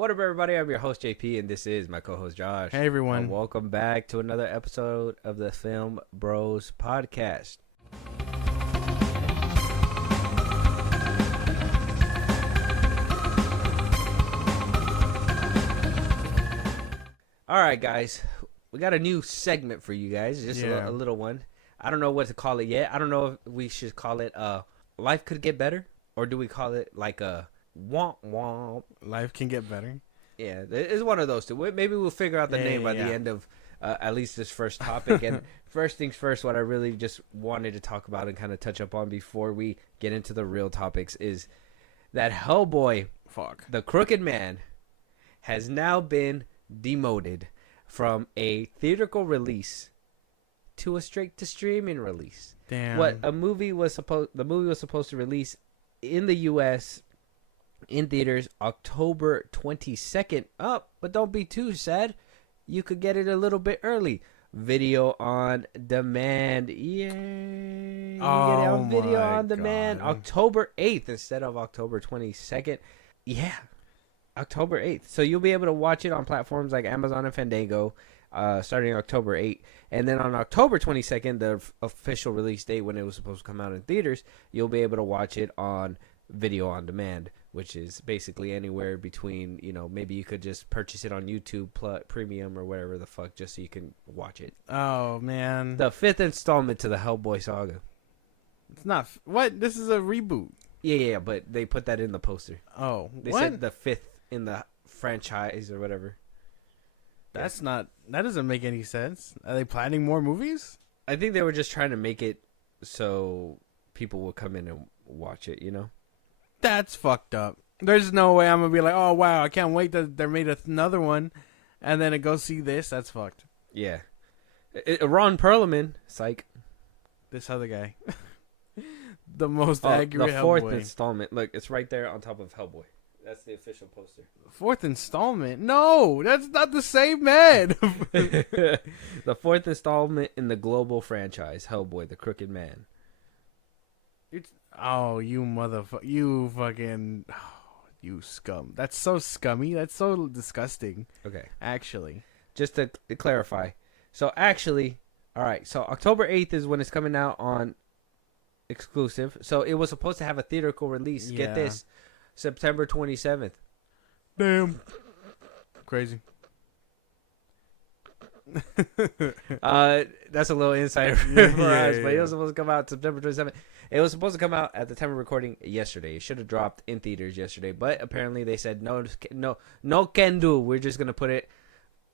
What up, everybody? I'm your host, JP, and this is my co-host, Josh. Hey, everyone. Welcome back to another episode of the FIlmBros podcast. All right, guys. We got a new segment for you guys. Just a little one. I don't know what to call it yet. I don't know if we should call it Life Could Get Better, or do we call it like a Womp Womp? Life can get better. Yeah, it's one of those two. Maybe we'll figure out the name by the end of at least this first topic. And first things first, what I really just wanted to talk about and kind of touch up on before we get into the real topics is that HellBoy, the Crooked Man, has now been demoted from a theatrical release to a straight to streaming release. Damn. The movie was supposed to release in the US in theaters October 22nd. But don't be too sad. You could get it a little bit early. Video on demand. Yay. You get it on video on demand October 8th instead of October 22nd. Yeah. October 8th. So you'll be able to watch it on platforms like Amazon and Fandango starting October 8th. And then on October 22nd, the official release date when it was supposed to come out in theaters, you'll be able to watch it on video on demand, which is basically anywhere between, maybe you could just purchase it on YouTube Premium or whatever the fuck just so you can watch it. Oh, man. The fifth installment to the HellBoy saga. It's not. What? This is a reboot. Yeah, but they put that in the poster. Oh, they said the fifth in the franchise or whatever. That doesn't make any sense. Are they planning more movies? I think they were just trying to make it so people will come in and watch it, That's fucked up. There's no way I'm going to be like, oh, wow, I can't wait that they made another one, and then go see this. That's fucked. Yeah. Ron Perlman, psych. This other guy. The most accurate the fourth HellBoy. installment. Look, it's right there on top of HellBoy. That's the official poster. Fourth installment? No, that's not the same man. The fourth installment in the global franchise, HellBoy, the Crooked Man. You motherfucker. You fucking... you scum. That's so scummy. That's so disgusting. Okay. Actually. Just to clarify. So, actually... Alright, so October 8th is when it's coming out on exclusive. So, it was supposed to have a theatrical release. Get this. September 27th. Damn. Crazy. That's a little insider for us. But it was supposed to come out September 27th. It was supposed to come out at the time of recording yesterday. It should have dropped in theaters yesterday, but apparently they said no can do. We're just gonna put it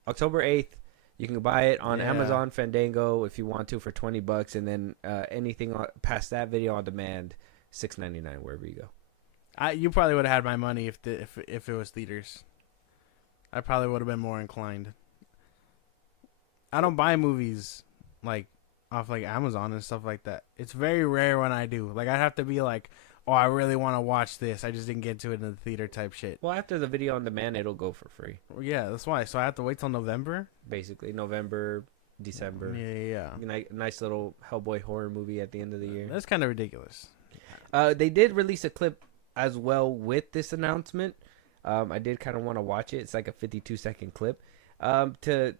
October 8th. You can buy it on Amazon Fandango if you want to for $20, and then anything past that, video on demand, $6.99 wherever you go. You probably would have had my money if it was theaters. I probably would have been more inclined. I don't buy movies off Amazon and stuff like that. It's very rare when I do. I have to be like, oh, I really want to watch this. I just didn't get to it in the theater type shit. Well, after the video on demand, it'll go for free. Well, yeah, that's why. So I have to wait till November? Basically, November, December. Yeah. Nice little HellBoy horror movie at the end of the year. That's kind of ridiculous. They did release a clip as well with this announcement. I did kind of want to watch it. It's like a 52-second clip. To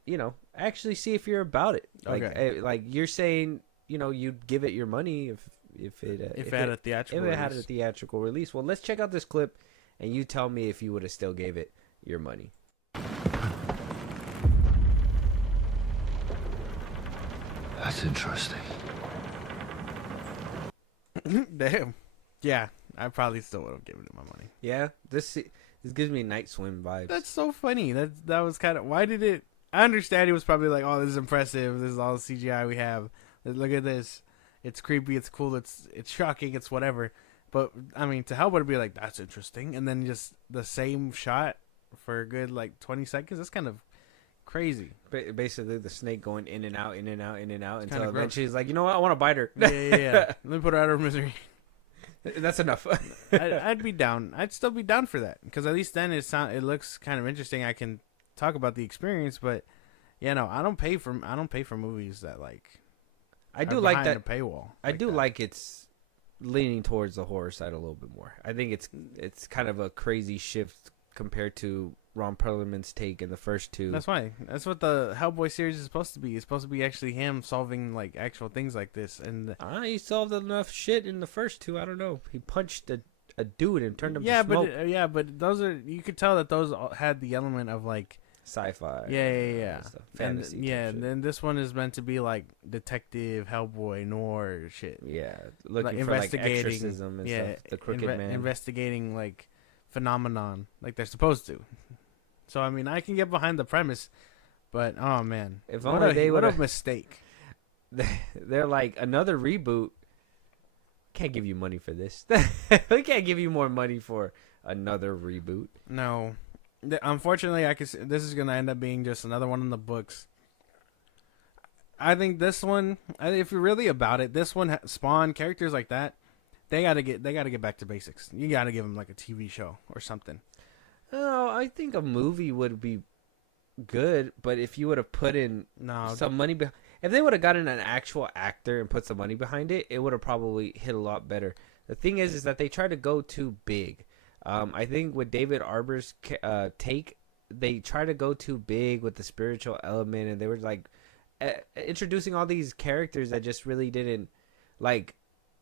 actually see if you're about it. Like you're saying, you'd give it your money if it had a theatrical release. Well, let's check out this clip, and you tell me if you would have still gave it your money. That's interesting. Damn. Yeah, I probably still would have given it my money. Yeah, this gives me Night Swim vibes. That's so funny. That was kind of... Why did it... I understand it was probably like, oh, this is impressive. This is all the CGI we have. Look at this. It's creepy. It's cool. It's shocking. It's whatever. But, I mean, to HellBoy to be like, that's interesting. And then just the same shot for a good, 20 seconds. That's kind of crazy. Basically, the snake going in and out, in and out, in and out. Until eventually he's like, you know what? I want to bite her. Yeah. Let me put her out of her misery. That's enough. I'd be down. I'd still be down for that. Because at least then it looks kind of interesting. I can talk about the experience, but I don't pay for movies that I do like that paywall. I do like it's leaning towards the horror side a little bit more. I think it's kind of a crazy shift compared to Ron Perlman's take in the first two. That's why. That's what the Hellboy series is supposed to be. It's supposed to be actually him solving like actual things like this. And He solved enough shit in the first two. I don't know. He punched a dude and turned him yeah, to smoke. but those are, you could tell that those had the element of like Sci-fi. yeah. Stuff. And Fantasy. yeah, shit. then this one is meant to be like detective, Hellboy, noir shit. Yeah, looking Like for like investigating, exorcism and stuff. The crooked man. investigating like phenomenon like they're supposed to. So I mean, I can get behind the premise, but oh man, If what only they what a would've- mistake. They're like, another reboot. Can't give you money for this. We can't give you more money for another reboot. No, unfortunately, I can. This is gonna end up being just another one in the books. I think this one, if you're really about it, this one Spawn characters like that. They gotta get back to basics. You gotta give them like a TV show or something. Oh, I think a movie would be good, but if you would have put in some money if they would have gotten an actual actor and put some money behind it, it would have probably hit a lot better. The thing is that they try to go too big. I think with David Arbor's take, they try to go too big with the spiritual element, and they were like introducing all these characters that just really didn't, like,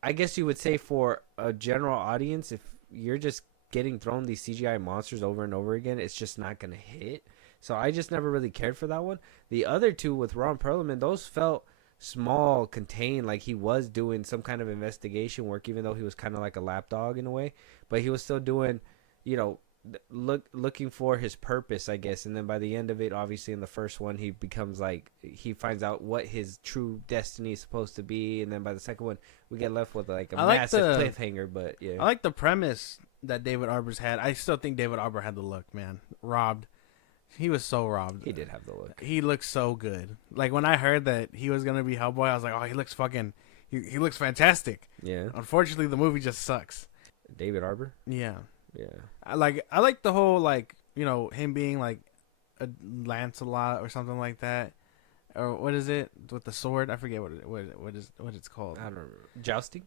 I guess you would say for a general audience, if you're just getting thrown these CGI monsters over and over again, it's just not gonna hit. So I just never really cared for that one. The other two with Ron Perlman, those felt small, contained, like he was doing some kind of investigation work, even though he was kind of like a lapdog in a way. But he was still doing, looking for his purpose, I guess. And then by the end of it, obviously in the first one, he becomes like, he finds out what his true destiny is supposed to be. And then by the second one, we get left with like a massive cliffhanger. But yeah, I like the premise that David Arbor's had. I still think David Arbor had the look, man. Robbed. He was so robbed. he did have the look. He looked so good. Like when I heard that he was gonna be Hellboy, I was like, oh, he looks fucking. He looks fantastic. Yeah. Unfortunately, the movie just sucks. David Arbor. Yeah. Yeah. I like the whole like him being like a Lancelot or something like that, or what is it with the sword? I forget what it's called. I don't remember. Jousting.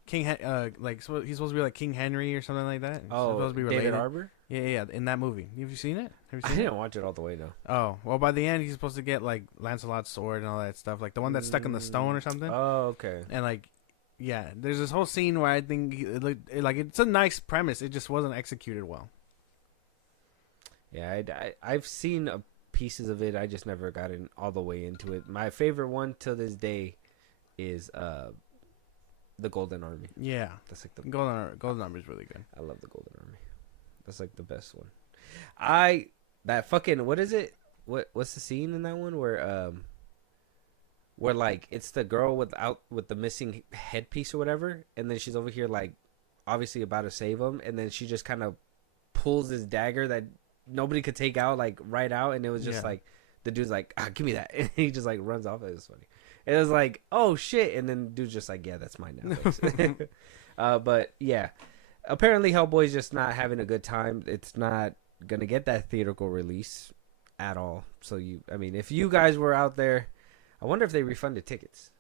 Like so he's supposed to be like King Henry or something like that. He's Oh, supposed to be related. David Arbor. Yeah, in that movie. Have you seen it? Have you I seen it? didn't watch it all the way though. Oh, well, by the end he's supposed to get like Lancelot's sword and all that stuff, like the one that's stuck in the stone or something. Oh, okay. And like, yeah, there's this whole scene where I think it's a nice premise. It just wasn't executed well. Yeah, I've seen pieces of it. I just never got all the way into it. My favorite one to this day is the Golden Army. Yeah, That's like the Golden Army is really good. I love the Golden Army. That's like the best one. That fucking, what is it? What's the scene in that one where like it's the girl with the missing headpiece or whatever, and then she's over here like obviously about to save him, and then she just kind of pulls this dagger that nobody could take out, like right out, and it was just like the dude's like, give me that, and he just like runs off. It was funny. It was like, oh shit, and then the dude's just like, yeah, that's mine now. Thanks. But yeah, apparently Hellboy's just not having a good time. It's not gonna get that theatrical release at all. So if you guys were out there, I wonder if they refunded tickets,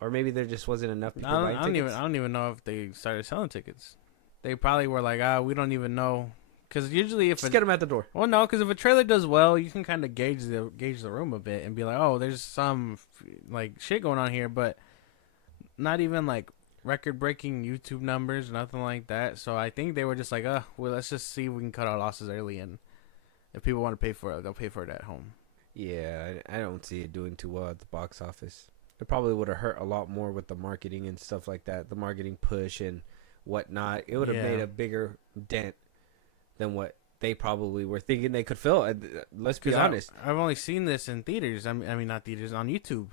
or maybe there just wasn't enough people buying tickets. I don't even know if they started selling tickets. They probably were like, we don't even know. Because usually if just get them at the door. Well, no, because if a trailer does well, you can kind of gauge the room a bit and be like, oh, there's some like shit going on here, but not even like record-breaking YouTube numbers, nothing like that. So I think they were just like, well, let's just see if we can cut our losses early, and if people want to pay for it, they'll pay for it at home. Yeah, I don't see it doing too well at the box office. It probably would have hurt a lot more with the marketing and stuff like that, the marketing push and whatnot. It would have made a bigger dent than what they probably were thinking they could fill. Let's be honest. I've only seen this in theaters. I mean, not theaters, on YouTube.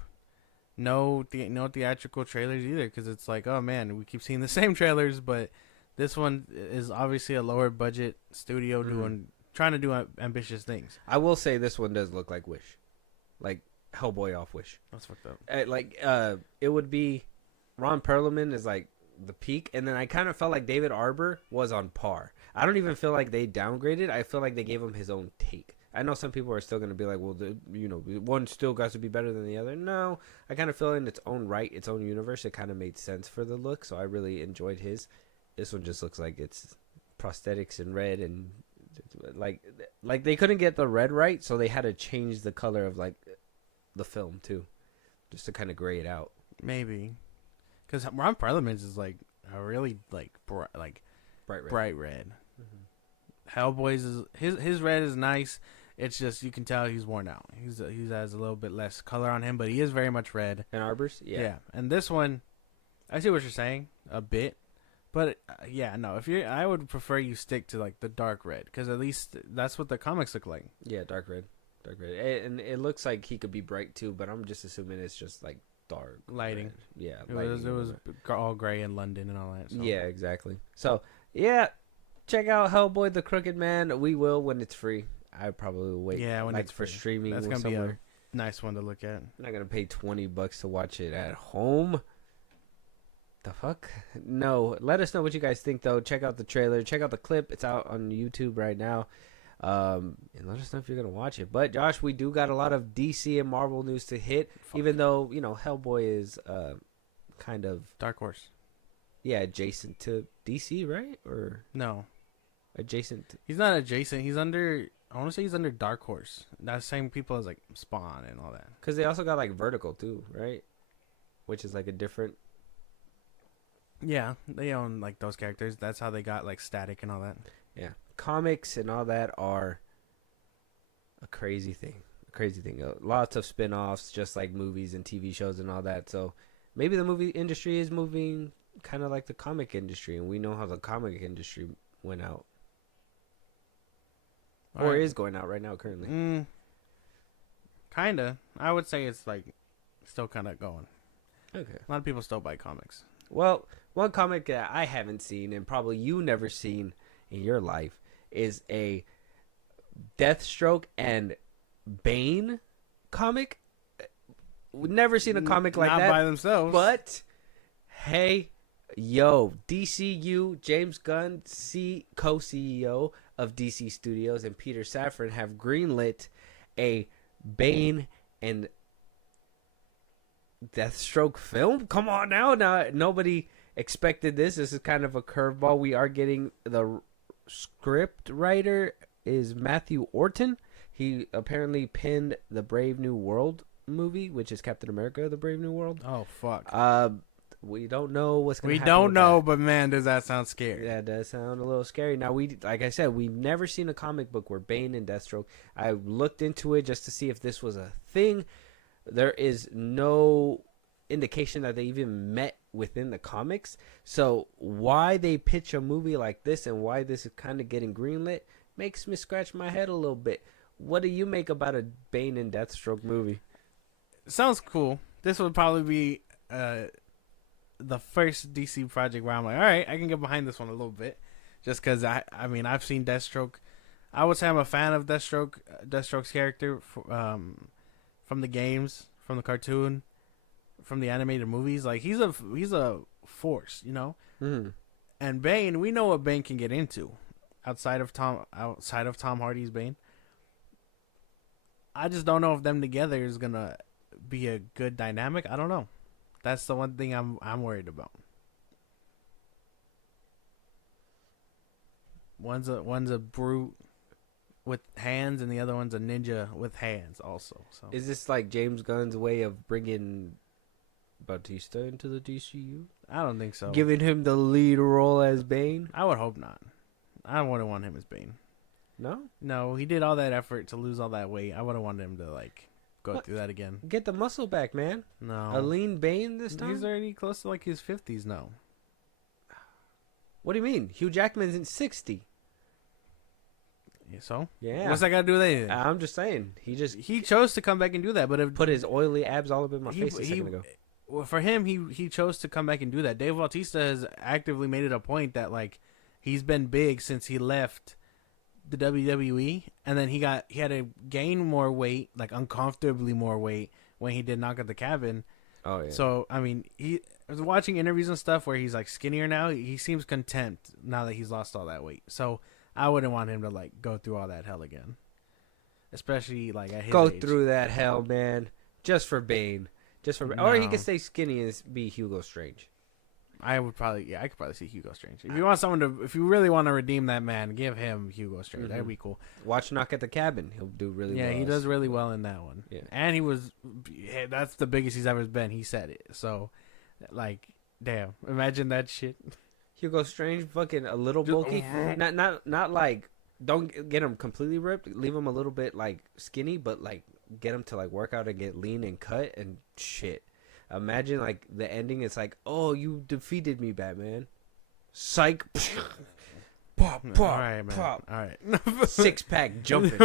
No theatrical trailers either, because it's like, oh man, we keep seeing the same trailers, but this one is obviously a lower budget studio trying to do ambitious things. I will say this one does look like Wish, like Hellboy off Wish. That's fucked up. It would be Ron Perlman is like the peak, and then I kind of felt like David Arbor was on par. I don't even feel like they downgraded. I feel like they gave him his own take. I know some people are still going to be like, well, one still got to be better than the other. No, I kind of feel in its own right, its own universe, it kind of made sense for the look, so I really enjoyed his. This one just looks like it's prosthetics in red and Like they couldn't get the red right, so they had to change the color of like the film too, just to kind of gray it out. Maybe, because Ron Perlman's is like a really like bright red. Mm-hmm. Hellboy's is his red is nice. It's just you can tell he's worn out. He has a little bit less color on him, but he is very much red. And Arbors, yeah. And this one, I see what you're saying a bit, but no. I would prefer you stick to like the dark red because at least that's what the comics look like. Yeah, dark red, and it looks like he could be bright too, but I'm just assuming it's just like dark lighting. Red. Yeah, it was all gray in London and all that. So. Yeah, exactly. So yeah, check out Hellboy the Crooked Man. We will when it's free. I probably will wait. Yeah, when like it's for free. streaming. That's gonna somewhere. be a nice one to look at. I'm not gonna pay $20 to watch it at home. The fuck? No. Let us know what you guys think though. Check out the trailer. Check out the clip. It's out on YouTube right now. And let us know if you're gonna watch it. But Josh, we do got a lot of DC and Marvel news to hit. Even though Hellboy is kind of Dark Horse. Yeah, adjacent to DC, right? Or no, adjacent. He's not adjacent. He's under. I want to say he's under Dark Horse. That's same people as like Spawn and all that. Because they also got like Vertical too, right? Which is like a different. Yeah, they own like those characters. That's how they got like Static and all that. Yeah, comics and all that are a crazy thing. Lots of spin-offs, just like movies and TV shows and all that. So maybe the movie industry is moving kind of like the comic industry, and we know how the comic industry went out. Or is going out right now currently. Kinda. I would say it's like still kind of going. Okay. A lot of people still buy comics. Well, one comic that I haven't seen and probably you never seen in your life is a Deathstroke and Bane comic. We've never seen a comic like that. Not by themselves. But, hey, yo, DCU, James Gunn, co-CEO of DC Studios, and Peter Safran have greenlit a Bane and Deathstroke film. Come on now. Nobody expected this. This is kind of a curveball. We are getting the script writer is Matthew Orton. He apparently penned the Brave New World movie, which is Captain America: The Brave New World. Oh fuck. We don't know what's going to happen. We don't know, but man, does that sound scary. Yeah, it does sound a little scary. Now, like I said, we've never seen a comic book where Bane and Deathstroke. I looked into it just to see if this was a thing. There is no indication that they even met within the comics. So why they pitch a movie like this and why this is kind of getting greenlit makes me scratch my head a little bit. What do you make about a Bane and Deathstroke movie? Sounds cool. This would probably be the first DC project where I'm like, all right, I can get behind this one a little bit, just because I mean I've seen Deathstroke. I would say I'm a fan of Deathstroke's character from the games, from the cartoon, from the animated movies. Like he's a force, you know. Mm. And Bane, we know what Bane can get into outside of Tom Hardy's Bane. I just don't know if them together is gonna be a good dynamic. I don't know. That's the one thing I'm worried about. One's a brute with hands, and the other one's a ninja with hands also. So is this like James Gunn's way of bringing Bautista into the DCU? I don't think so. Giving him the lead role as Bane? I would hope not. I wouldn't want him as Bane. No, he did all that effort to lose all that weight. I wouldn't want him to like go through that again. Get the muscle back, man. No, a lean Bane this time. He's already close to like his 50s now. What do you mean? Hugh Jackman's in 60. Yeah, so yeah, what's that got to do with anything? I'm just saying he chose to come back and do that, but if put his oily abs all up in my face a second ago. Well, for him, he chose to come back and do that. Dave Bautista has actively made it a point that like he's been big since he left the WWE, and then he had to gain more weight, like uncomfortably more weight, when he did Knock at the Cabin. Oh yeah. So I mean, I was watching interviews and stuff where he's like skinnier now. He seems content now that he's lost all that weight. So I wouldn't want him to like go through all that hell again, especially like at his age. Through that hell, man, just for Bane, or he could stay skinny and be Hugo Strange. I could probably see Hugo Strange. If you want if you really want to redeem that man, give him Hugo Strange. That'd be cool. Watch Knock at the Cabin. He'll do really well. Yeah, he does really well in that one. Yeah. And that's the biggest he's ever been. He said it. So, like, damn, imagine that shit. Hugo Strange, fucking a little bulky. Not like, don't get him completely ripped. Leave him a little bit, like, skinny, but, like, get him to, like, work out and get lean and cut and shit. Imagine, like, the ending. It's like, oh, you defeated me, Batman. Psych. Pop, pop, All right, man. pop. All right. 6-pack jumping.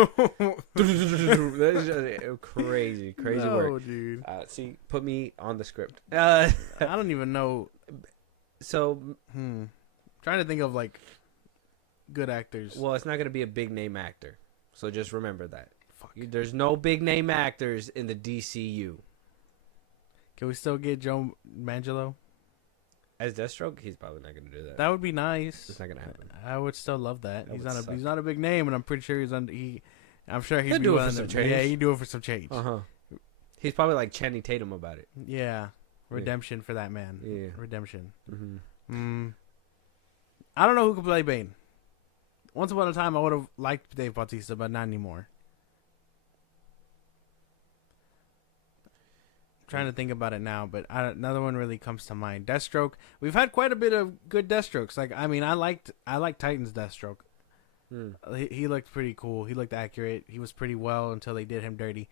That's just crazy work. Dude. See, put me on the script. I don't even know. So, trying to think of, like, good actors. well, it's not going to be a big name actor. So just remember that. Fuck. There's no big name actors in the DCU. Can we still get Joe Manganiello? As Deathstroke, he's probably not going to do that. That would be nice. It's not going to happen. I would still love that. That He's would not suck. he's not a big name, and I'm pretty sure I'm sure he'd He'll be do it for willing some to- change. Yeah, he'd do it for some change. Uh-huh. He's probably like Channing Tatum about it. Yeah, redemption for that man. Yeah. Redemption. Mm-hmm. I don't know who could play Bane. Once upon a time, I would have liked Dave Bautista, but not anymore. Trying to think about it now, but another one really comes to mind. Deathstroke. We've had quite a bit of good Deathstrokes. Like, I mean, I liked Titan's Deathstroke. He looked pretty cool. He looked accurate. He was pretty well until they did him dirty.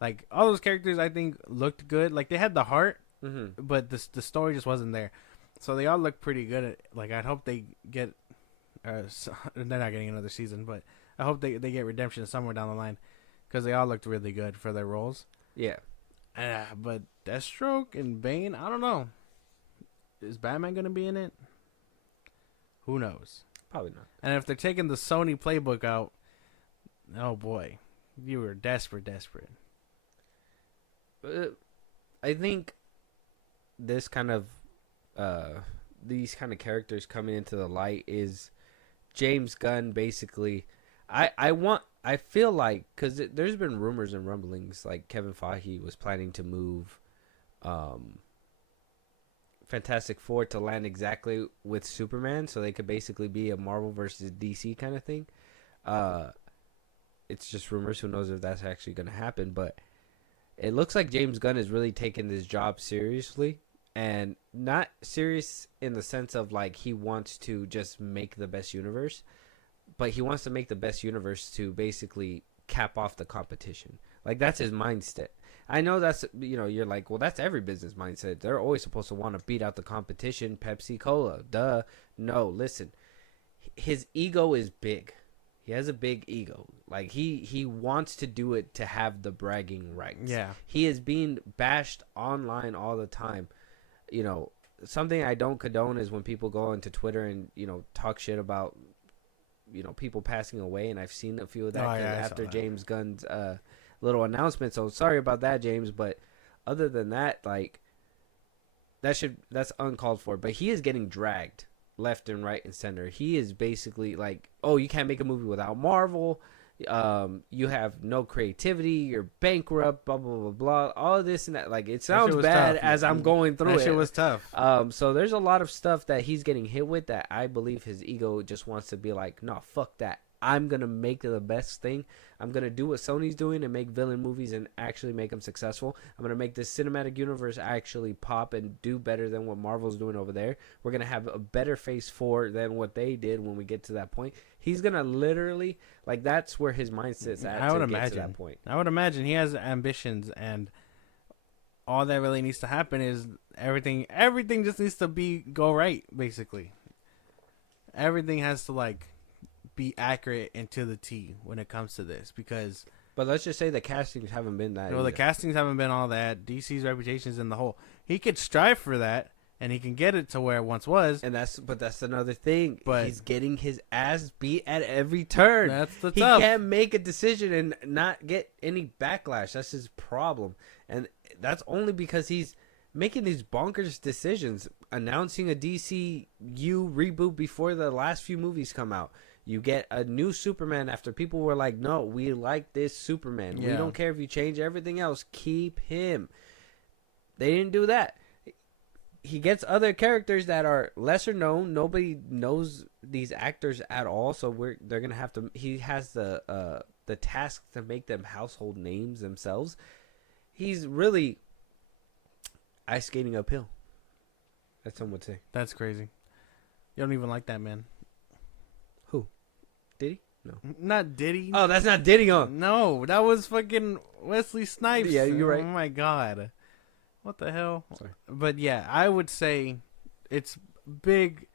Like, all those characters, I think, looked good. Like, they had the heart, but the story just wasn't there. So they all look pretty good. Like, I'd hope they get. They're not getting another season, but I hope they get redemption somewhere down the line, because they all looked really good for their roles. Yeah. But Deathstroke and Bane, I don't know. Is Batman going to be in it? Who knows? Probably not. And if they're taking the Sony playbook out, oh boy, you were desperate. I think this kind of these kind of characters coming into the light is James Gunn basically. I feel like, because there's been rumors and rumblings, like Kevin Feige was planning to move Fantastic Four to land exactly with Superman, so they could basically be a Marvel versus DC kind of thing. It's just rumors. Who knows if that's actually going to happen, but it looks like James Gunn is really taking this job seriously, and not serious in the sense of like he wants to just make the best universe, but he wants to make the best universe to basically cap off the competition. Like, that's his mindset. I know that's, you're like, well, that's every business mindset. They're always supposed to want to beat out the competition. Pepsi Cola, duh. No, listen. His ego is big. He has a big ego. Like, he wants to do it to have the bragging rights. Yeah. He is being bashed online all the time. Something I don't condone is when people go into Twitter and, talk shit about, people passing away. And I've seen a few of that after James Gunn's little announcement. So sorry about that, James. But other than that, like, that's uncalled for. But he is getting dragged left and right and center. He is basically like, oh, you can't make a movie without Marvel. You have no creativity. You're bankrupt. Blah blah blah blah. All of this and that. Like, it sounds bad as I'm going through it. That shit was tough. So there's a lot of stuff that he's getting hit with that I believe his ego just wants to be like, no, fuck that. I'm gonna make the best thing. I'm gonna do what Sony's doing and make villain movies and actually make them successful. I'm gonna make this cinematic universe actually pop and do better than what Marvel's doing over there. We're gonna have a better Phase 4 than what they did when we get to that point. He's gonna literally, like, that's where his mindset's at. I would to imagine. Get to that point. I would imagine he has ambitions, and all that really needs to happen is everything just needs to go right. Basically, everything has to, like, be accurate and to the T when it comes to this, because But let's just say the castings haven't been that. the castings haven't been all that. DC's reputation is in the hole. He could strive for that, and he can get it to where it once was. And that's another thing. But he's getting his ass beat at every turn. That's the he tough. can't make a decision and not get any backlash. That's his problem, and that's only because he's making these bonkers decisions, announcing a DCU reboot before the last few movies come out. You get a new Superman after people were like, no, we like this Superman. Yeah. We don't care if you change everything else. Keep him. They didn't do that. he gets other characters that are lesser known. Nobody knows these actors at all, so they're gonna have to. He has the task to make them household names themselves. He's really ice skating uphill, as some would say. That's crazy. You don't even like that man. Who? Diddy? No. Not Diddy. Oh, that's not Diddy, huh? No, that was fucking Wesley Snipes. Yeah, you're right. Oh my god. What the hell? Sorry. But yeah, I would say it's big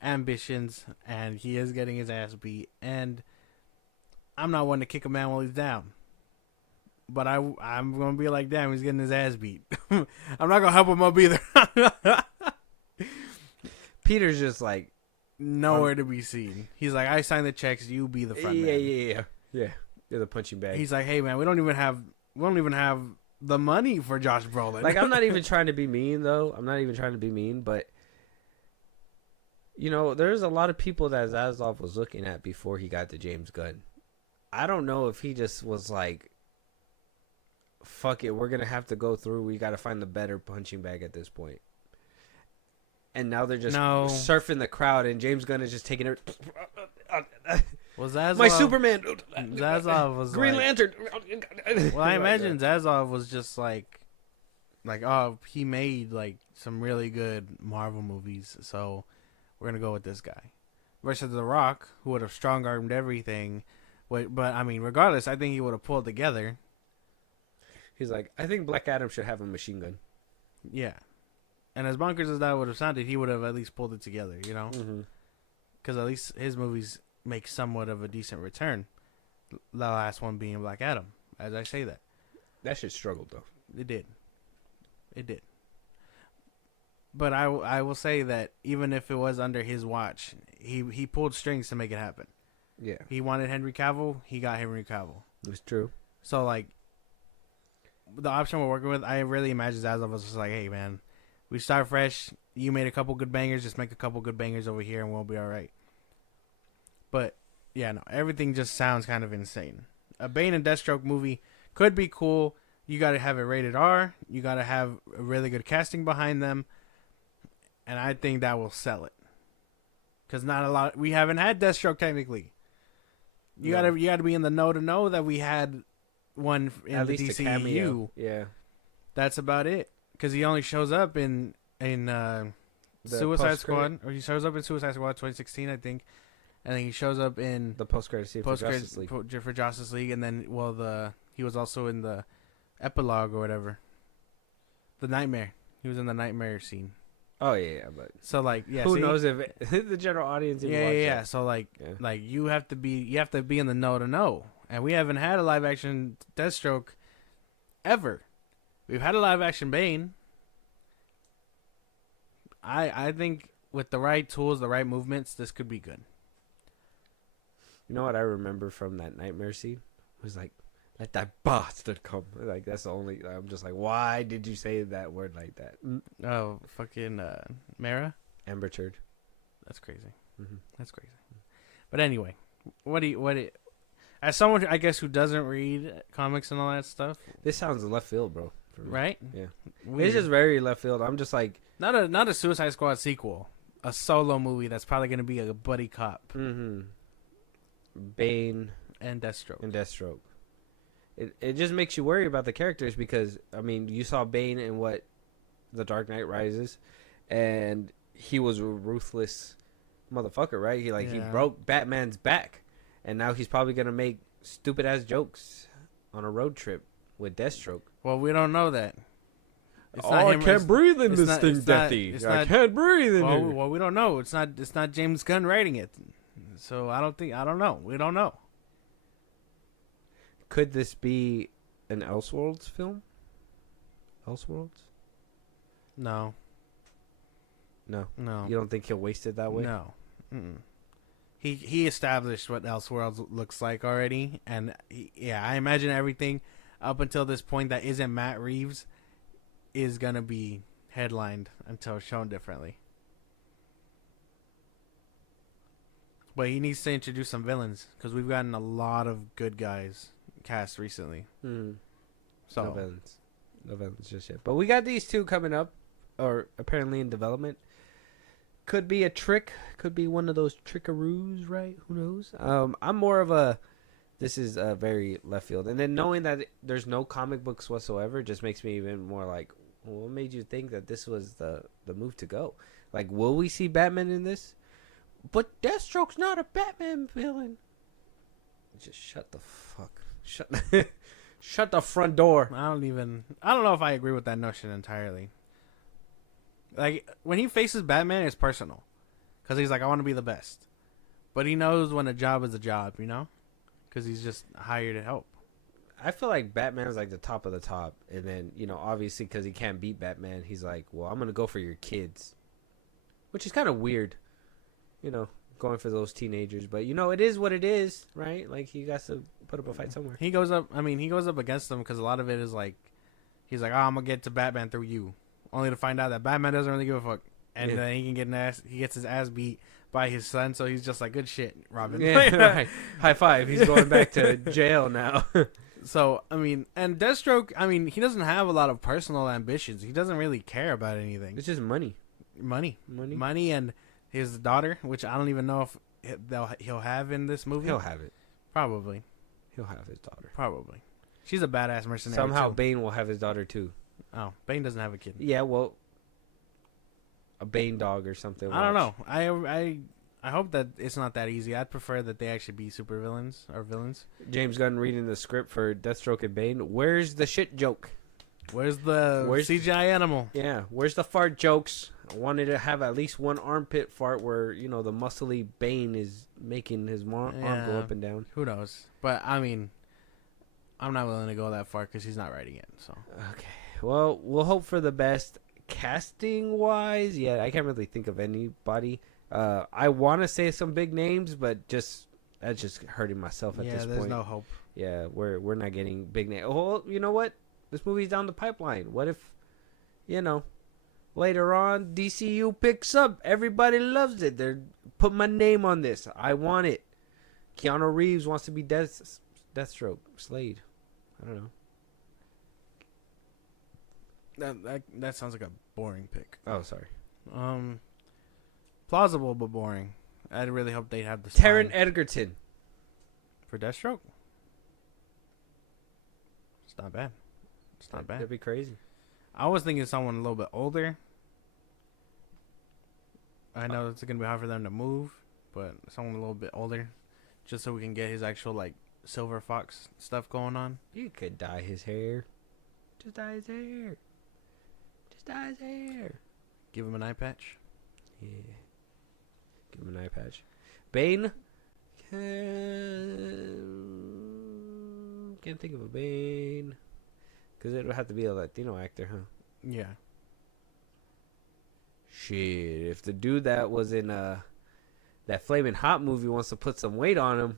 ambitions, and he is getting his ass beat. And I'm not one to kick a man while he's down. But I'm going to be like, damn, he's getting his ass beat. I'm not going to help him up either. Peter's just like nowhere to be seen. He's like, I signed the checks, you be the front man. Yeah. You're the punching bag. He's like, hey man, we don't even have the money for Josh Brolin. Like, I'm not even trying to be mean, though. I'm not even trying to be mean, but you know, there's a lot of people that Zaslav was looking at before he got to James Gunn. I don't know if he just was like, fuck it, we're gonna have to go through. We got to find the better punching bag at this point. And now they're just surfing the crowd, and James Gunn is just taking it. Well, Zaslav, my Superman. Zaslav was Green like, Lantern. Well, I imagine Zaslav was just like, oh, he made like some really good Marvel movies, so we're gonna go with this guy. Versus The Rock, who would have strong armed everything. But I mean, regardless, I think he would have pulled together. He's like, I think Black Adam should have a machine gun. Yeah. And as bonkers as that would have sounded, he would have at least pulled it together, you know? Because at least his movies make somewhat of a decent return. The last one being Black Adam, as I say that. That shit struggled, though. It did. But I will say that even if it was under his watch, he pulled strings to make it happen. Yeah. He wanted Henry Cavill, he got Henry Cavill. It's true. So, like, the option we're working with, I really imagine Zaslav was just like, hey, man, we start fresh. You made a couple good bangers. Just make a couple good bangers over here, and we'll be all right. But yeah, no, everything just sounds kind of insane. A Bane and Deathstroke movie could be cool. You got to have it rated R. You got to have a really good casting behind them, and I think that will sell it. Because not a lot. We haven't had Deathstroke technically. You gotta be in the know to know that we had one in at the least DCEU. a cameo. Yeah. That's about it. Because he only shows up in Suicide Squad, or he shows up in Suicide Squad 2016, I think, and then he shows up in the post-credit scene for Justice League. For Justice League, and then he was also in the epilogue or whatever, the Nightmare. He was in the Nightmare scene. Oh yeah, but so like who knows if the general audience even watch that. So like you have to be in the know to know, and we haven't had a live action Deathstroke ever. We've had a live action Bane. I think with the right tools, the right movements, this could be good. You know what I remember from that Nightmare scene? It was like, let that bastard come. Like, that's the only... I'm just like, why did you say that word like that? Oh, fucking Mara? Amber Turd. That's crazy. Mm-hmm. That's crazy. But anyway, as someone, I guess, who doesn't read comics and all that stuff... This sounds left field, bro. Right? Yeah. Weird. It's just very left field. I'm just like... Not a Suicide Squad sequel. A solo movie that's probably going to be a buddy cop. Mm-hmm. Bane and Deathstroke. It just makes you worry about the characters because, I mean, you saw Bane in The Dark Knight Rises, and he was a ruthless motherfucker, right? He broke Batman's back, and now he's probably going to make stupid-ass jokes on a road trip with Deathstroke. Well, we don't know that. I can't breathe in this thing, Deathy. I can't breathe in it. Well, we don't know. It's not James Gunn writing it. So I don't know. We don't know. Could this be an Elseworlds film? Elseworlds? No. You don't think he'll waste it that way? No. Mm-mm. He established what Elseworlds looks like already, and I imagine everything up until this point that isn't Matt Reeves is gonna be headlined until shown differently. But he needs to introduce some villains because we've gotten a lot of good guys cast recently. Mm. So no villains just yet. But we got these two coming up. or apparently in development. Could be a trick. Could be one of those trickaroos, right? Who knows? I'm more of a. This is very left field, and then knowing that there's no comic books whatsoever just makes me even more like, well, what made you think that this was the move to go? Like, will we see Batman in this? But Deathstroke's not a Batman villain. Just shut the fuck. Shut the front door. I don't know if I agree with that notion entirely. Like, when he faces Batman, it's personal. Because he's like, I want to be the best. But he knows when a job is a job, you know? Because he's just hired to help. I feel like Batman's like the top of the top. And then, you know, obviously because he can't beat Batman, he's like, well, I'm going to go for your kids. Which is kind of weird. You know, going for those teenagers. But, you know, it is what it is, right? Like, he got to put up a fight somewhere. He goes up against them because a lot of it is like, he's like, oh, I'm going to get to Batman through you. Only to find out that Batman doesn't really give a fuck. And then he gets his ass beat by his son, so he's just like, good shit, Robin. Yeah, right. High five. He's going back to jail now. So, I mean, and Deathstroke, I mean, he doesn't have a lot of personal ambitions. He doesn't really care about anything. It's just money. Money, and his daughter, which I don't even know if he'll have in this movie. He'll have it. Probably. He'll have his daughter. Probably. She's a badass mercenary. Somehow too. Bane will have his daughter too. Oh, Bane doesn't have a kid. Yeah, well, a Bane dog or something. I don't know. I hope that it's not that easy. I'd prefer that they actually be super villains or villains. James Gunn reading the script for Deathstroke and Bane. Where's the shit joke? Where's the CGI animal? Yeah, where's the fart jokes? I wanted to have at least one armpit fart where, you know, the muscly Bane is making his arm go up and down. Who knows? But, I mean, I'm not willing to go that far because he's not writing it. So Okay. Well, we'll hope for the best. Casting wise, yeah, I can't really think of anybody. I want to say some big names, but that's just hurting myself at this point. Yeah, there's no hope. Yeah, we're not getting big names. Oh, you know what? This movie's down the pipeline. What if, you know, later on DCU picks up? Everybody loves it. They're put my name on this. I want it. Keanu Reeves wants to be Deathstroke. Slade. I don't know. That sounds like a boring pick. Oh, sorry. Plausible but boring. I'd really hope they'd have the Taron Egerton for Deathstroke. It's not bad. It's not bad. That'd be crazy. I was thinking someone a little bit older. I know it's gonna be hard for them to move, but someone a little bit older, just so we can get his actual like Silver Fox stuff going on. You could dye his hair. Just dye his hair. Just dye his hair. Give him an eye patch. Yeah. Give him an eye patch. Bane. Can't think of a Bane. Because it would have to be a Latino actor, huh? Yeah. Shit. If the dude that was in that Flamin' Hot movie wants to put some weight on him.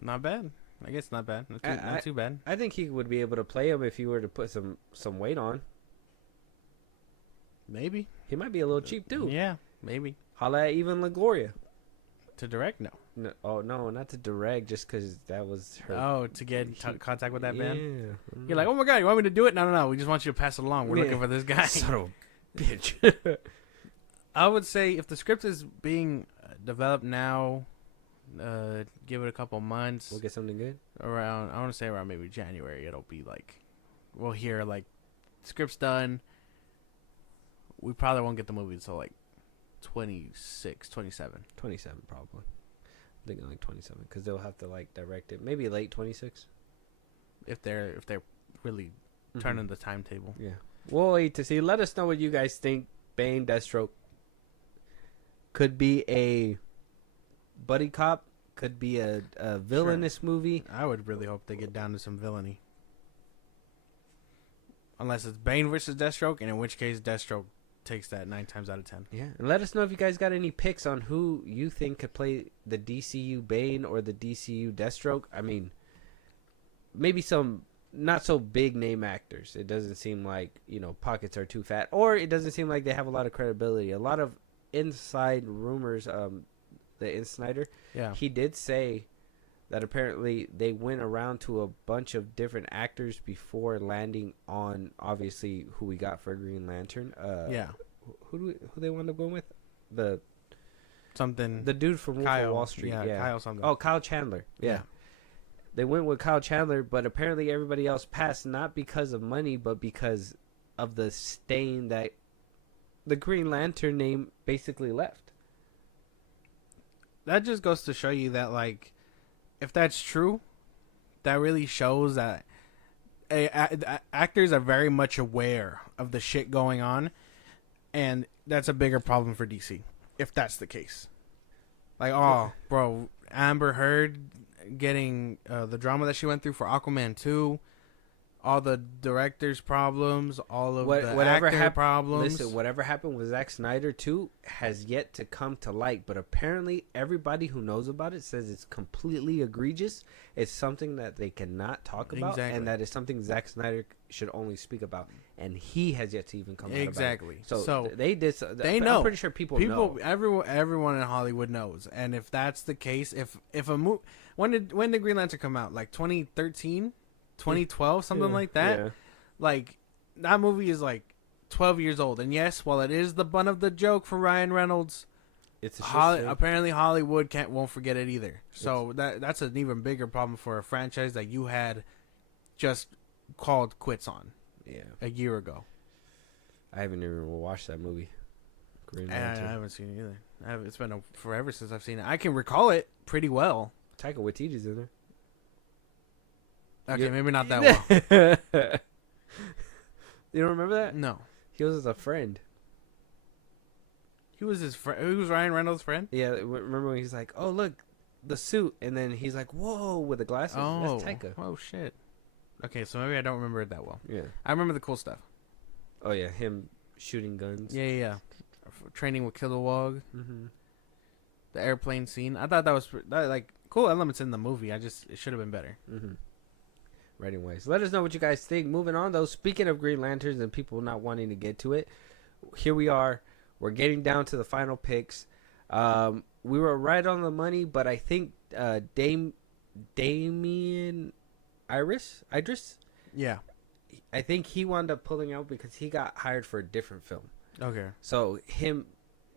Not bad. I guess not bad. Not too bad. I think he would be able to play him if he were to put some weight on. Maybe. He might be a little cheap, too. Yeah, maybe. Holla at even LaGloria. To direct? No. No, oh, no, not to direct, just because that was her. Oh, to get in contact with that man? Yeah. You're like, oh my god, you want me to do it? No. We just want you to pass it along. We're looking for this guy. Son of a bitch. I would say if the script is being developed now, give it a couple months. We'll get something good. I want to say around maybe January. It'll be like, we'll hear like, script's done. We probably won't get the movie until like 26, 27. 27 probably. I'm thinking like 27 because they'll have to like direct it. Maybe late 26. If they're really turning the timetable. Yeah. We'll wait to see. Let us know what you guys think. Bane, Deathstroke. Could be a buddy cop. Could be a villainous movie. I would really hope they get down to some villainy. Unless it's Bane versus Deathstroke, and in which case Deathstroke takes that 9 times out of 10. Yeah, and let us know if you guys got any picks on who you think could play the DCU Bane or the DCU Deathstroke. I mean, maybe some not so big name actors. It doesn't seem like, you know, pockets are too fat, or it doesn't seem like they have a lot of credibility. A lot of inside rumors. The In Snyder, yeah, he did say that apparently they went around to a bunch of different actors before landing on obviously who we got for Green Lantern. Yeah. Who they wound up going with? The dude from Wolf Kyle. of Wall Street. Yeah, Kyle something. Oh, Kyle Chandler. Yeah. They went with Kyle Chandler, but apparently everybody else passed not because of money, but because of the stain that the Green Lantern name basically left. That just goes to show you that, like, if that's true, that really shows that actors are very much aware of the shit going on, and that's a bigger problem for DC if that's the case. Like, oh, bro, Amber Heard getting the drama that she went through for Aquaman 2, all the director's problems, all of the actor problems. Listen, whatever happened with Zack Snyder too has yet to come to light, but apparently everybody who knows about it says it's completely egregious. It's something that they cannot talk about, and that is something Zack Snyder should only speak about, and he has yet to even come out about it. So they did. They know. I'm pretty sure people know. Everyone in Hollywood knows, and if that's the case, if a movie, when did Green Lantern come out? Like 2013. 2012, something like that. Yeah. Like, that movie is like 12 years old, and yes, while it is the butt of the joke for Ryan Reynolds, it's apparently Hollywood won't forget it either. So that's an even bigger problem for a franchise that you had just called quits on a year ago. I haven't even watched that movie. Green Lantern. I haven't seen it either. It's been forever since I've seen it. I can recall it pretty well. Taika Waititi's in there. Okay, maybe not that well. You don't remember that? No. He was a friend. He was his friend. Who was Ryan Reynolds' friend? Yeah, remember when he's like, "Oh, look, the suit," and then he's like, "Whoa," with the glasses. Oh, that's Taika. Oh shit. Okay, so maybe I don't remember it that well. Yeah, I remember the cool stuff. Oh yeah, him shooting guns. Yeah. Training with Kilowog. Mm-hmm. The airplane scene. I thought that was like cool elements in the movie. It should have been better. Mm-hmm. Writing wise. Let us know what you guys think. Moving on, though, speaking of Green Lanterns and people not wanting to get to it, here we are. We're getting down to the final picks. We were right on the money, but I think Damian Idris? Yeah. I think he wound up pulling out because he got hired for a different film. Okay. So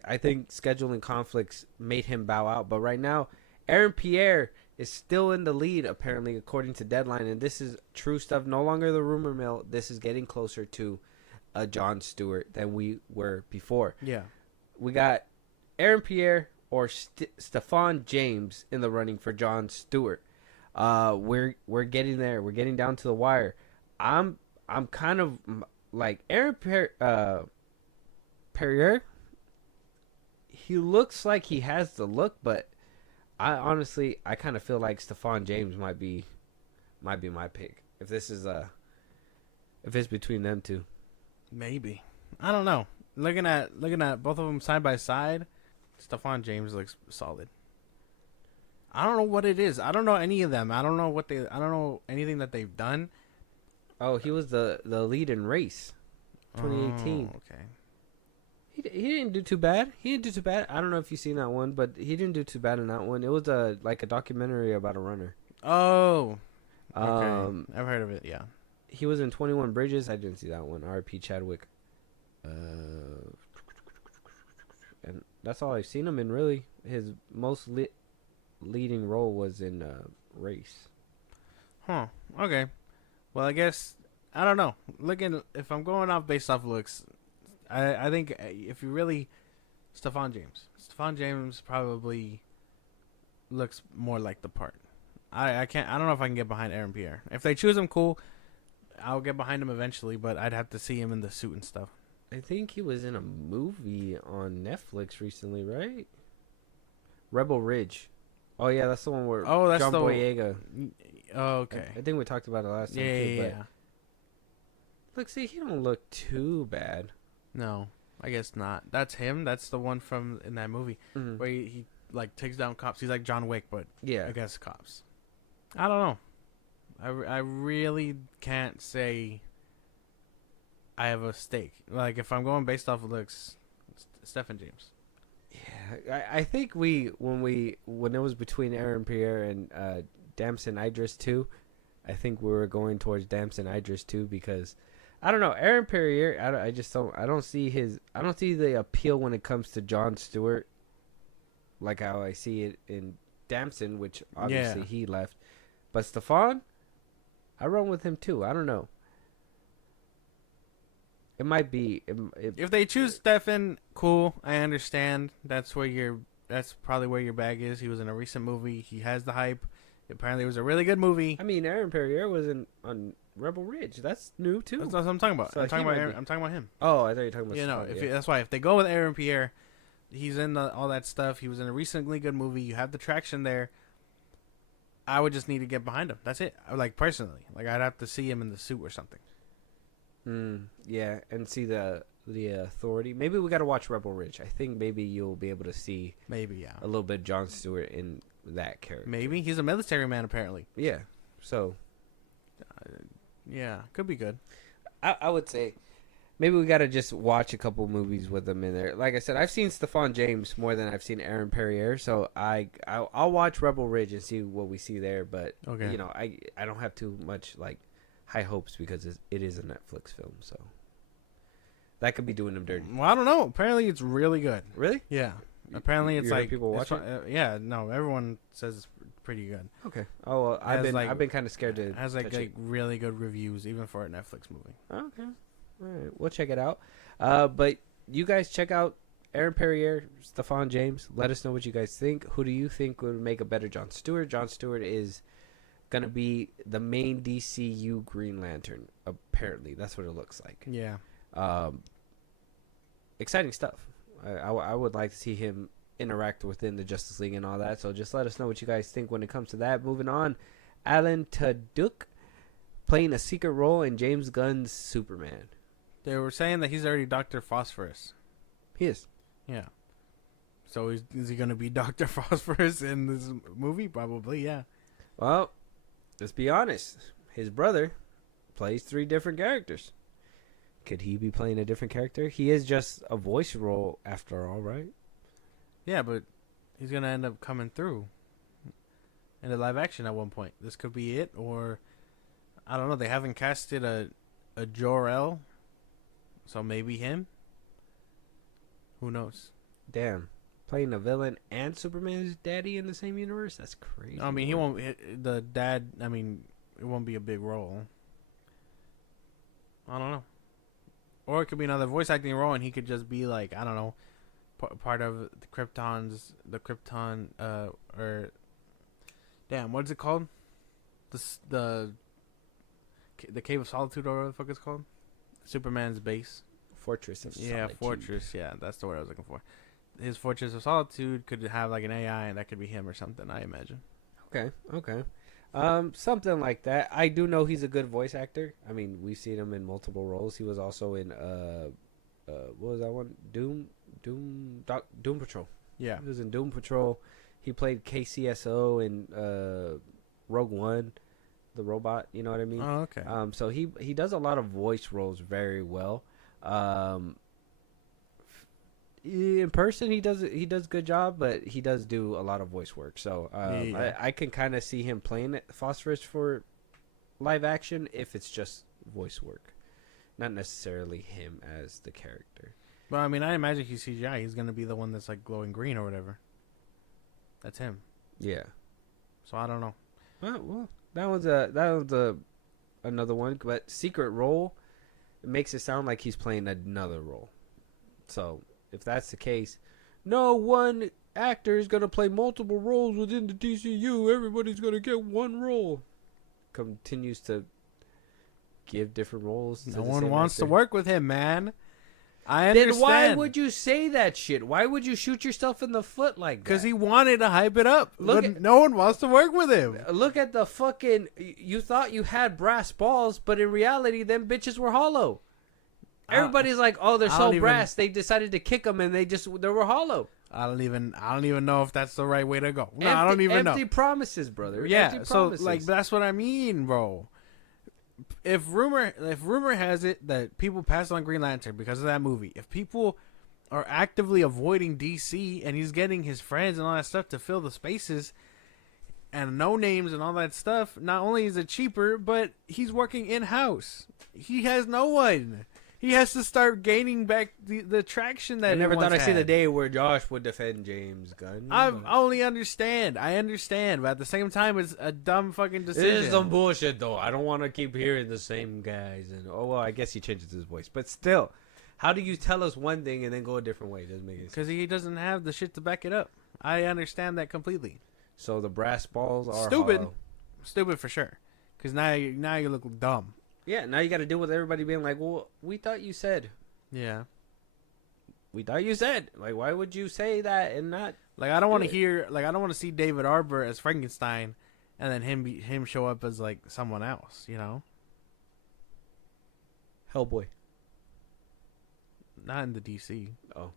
I think scheduling conflicts made him bow out. But right now, Aaron Pierre is still in the lead, apparently, according to Deadline. And this is true stuff. No longer the rumor mill. This is getting closer to a Jon Stewart than we were before. Yeah. We got Aaron Pierre or Stefan James in the running for Jon Stewart. We're getting there. We're getting down to the wire. I'm kind of like Aaron Pierre. He looks like he has the look, but I kind of feel like Stefan James might be my pick if it's between them two. Maybe. I don't know. Looking at both of them side by side, Stefan James looks solid. I don't know what it is. I don't know any of them. I don't know anything that they've done. Oh, he was the lead in Race 2018. Oh, okay. He didn't do too bad. I don't know if you've seen that one, but he didn't do too bad in that one. It was a documentary about a runner. Oh. Okay. I've heard of it, yeah. He was in 21 Bridges. I didn't see that one. R.P. Chadwick. And that's all I've seen him in, really. His most leading role was in Race. Huh. Okay. Well, I guess, I don't know. If I'm going off based off looks, I think if you really, Stefan James probably looks more like the part. I don't know if I can get behind Aaron Pierre. If they choose him, cool. I'll get behind him eventually, but I'd have to see him in the suit and stuff. I think he was in a movie on Netflix recently, right? Rebel Ridge. Oh yeah, that's the one where that's John Boyega. Oh, okay. I think we talked about it last time. Yeah. Look, see, he don't look too bad. No, I guess not. That's him. That's the one from in that movie where he like takes down cops. He's like John Wick, but against cops. I don't know. I really can't say I have a stake. Like if I'm going based off of looks, Stephen James. Yeah, I think when it was between Aaron Pierre and Damson Idris 2. I think we were going towards Damson Idris 2 because I don't know, Aaron Perrier. I don't see the appeal when it comes to Jon Stewart, like how I see it in Damson, which obviously he left. But Stefan, I run with him too. I don't know. It might be if they choose Stefan, cool. I understand. That's probably where your bag is. He was in a recent movie. He has the hype. Apparently, it was a really good movie. I mean, Aaron Perrier was on Rebel Ridge. That's new too. That's what I'm talking about. So I'm talking about him. Oh, I thought you were talking about. You know, Stefan, that's why if they go with Aaron Pierre, he's in all that stuff. He was in a recently good movie. You have the traction there. I would just need to get behind him. That's it. Like personally, like I'd have to see him in the suit or something. Yeah, and see the authority. Maybe we got to watch Rebel Ridge. I think maybe you'll be able to see a little bit of Jon Stewart in that character. Maybe he's a military man apparently. Yeah, so yeah, could be good. I would say maybe we got to just watch a couple movies with him in there. Like I said, I've seen Stefan James more than I've seen Aaron Perrier, so I'll watch Rebel Ridge and see what we see there. But you know, I don't have too much like high hopes because it is a Netflix film, so that could be doing them dirty. Well, I don't know. Apparently, it's really good. Really? Yeah. Apparently, it's like people watch it. Yeah, no, everyone says it's pretty good. Okay. Oh, well, I've been kind of scared to. It has like really good reviews, even for a Netflix movie. Okay. All right, we'll check it out. But you guys check out Aaron Perrier, Stefan James. Let us know what you guys think. Who do you think would make a better Jon Stewart? Jon Stewart is gonna be the main DCU Green Lantern. Apparently, that's what it looks like. Yeah. Exciting stuff. I would like to see him interact within the Justice League and all that. So just let us know what you guys think when it comes to that. Moving on, Alan Tudyk playing a secret role in James Gunn's Superman. They were saying that he's already Dr. Phosphorus. He is. Yeah. So is he going to be Dr. Phosphorus in this movie? Probably, yeah. Well, let's be honest. His brother plays 3 different characters. Could he be playing a different character? He is just a voice role after all, right? Yeah, but he's going to end up coming through in the live action at one point. This could be it, or I don't know. They haven't casted a Jor-El, so maybe him. Who knows? Damn. Playing a villain and Superman's daddy in the same universe? That's crazy. I mean, he won't. The dad. I mean, it won't be a big role. I don't know. Or it could be another voice acting role, and he could just be like, I don't know, part of the Krypton, or damn, what is it called? The Cave of Solitude, or whatever the fuck it's called. Superman's base. Fortress of Solitude. Yeah, Fortress. Yeah, that's the word I was looking for. His Fortress of Solitude could have like an AI, and that could be him or something, I imagine. Okay. Something like that. I do know he's a good voice actor. I mean, we've seen him in multiple roles. He was also in what was that one? Doom Patrol. Yeah. He was in Doom Patrol. He played KCSO in Rogue One, the robot, you know what I mean? Oh, okay. So he does a lot of voice roles very well. In person, he does good job, but he does do a lot of voice work. So I can kind of see him playing Phosphorus for live action if it's just voice work, not necessarily him as the character. But I mean, I imagine he's CGI. He's gonna be the one that's like glowing green or whatever. That's him. Yeah. So I don't know. Well, that was another one, but secret role, it makes it sound like he's playing another role. So if that's the case, no one actor is going to play multiple roles within the DCU. Everybody's going to get one role. Continues to give different roles. No one wants to work with him, man. I understand. Then why would you say that shit? Why would you shoot yourself in the foot like that? Because he wanted to hype it up. No one wants to work with him. Look at the fucking... You thought you had brass balls, but in reality, them bitches were hollow. Everybody's like, oh, they're so brass. They decided to kick them, and they were hollow. I don't even know if that's the right way to go. No, I don't even know. Empty promises, brother. Yeah, so like that's what I mean, bro. If rumor has it that people passed on Green Lantern because of that movie, if people are actively avoiding DC and he's getting his friends and all that stuff to fill the spaces, and no names and all that stuff, not only is it cheaper, but he's working in-house. He has no one. He has to start gaining back the traction that I never he thought once I'd see the had. day where Josh would defend James Gunn. I but- only understand. I understand, but at the same time, it's a dumb fucking This decision. is some bullshit, though. I don't want to keep hearing the same guys. And oh well, I guess he changes his voice, but still, how do you tell us one thing and then go a different way? It doesn't make any sense. Because he doesn't have the shit to back it up. I understand that completely. So the brass balls are Stupid. hollow. Stupid for sure. Because now you look dumb. Yeah, now you got to deal with everybody being like, "Well, we thought you said." Yeah. We thought you said. Like, why would you say that and not? Like I don't want to Good. hear. Like I don't want to see David Arbor as Frankenstein, and then him show up as like someone else. You know. Hellboy. Not in the DC. Oh.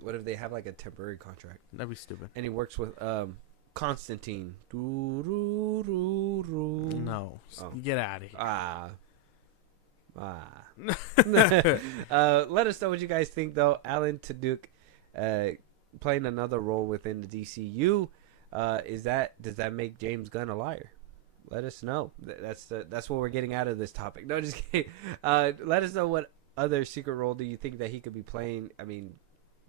What if they have like a temporary contract That'd be stupid. and he works with Constantine? Doo-doo-doo-doo. No. Oh. Get out of here. Let us know what you guys think, though. Alan Tudyk, playing another role within the DCU. Does that make James Gunn a liar? Let us know. That's what we're getting out of this topic. No, just kidding. Let us know what other secret role do you think that he could be playing. I mean,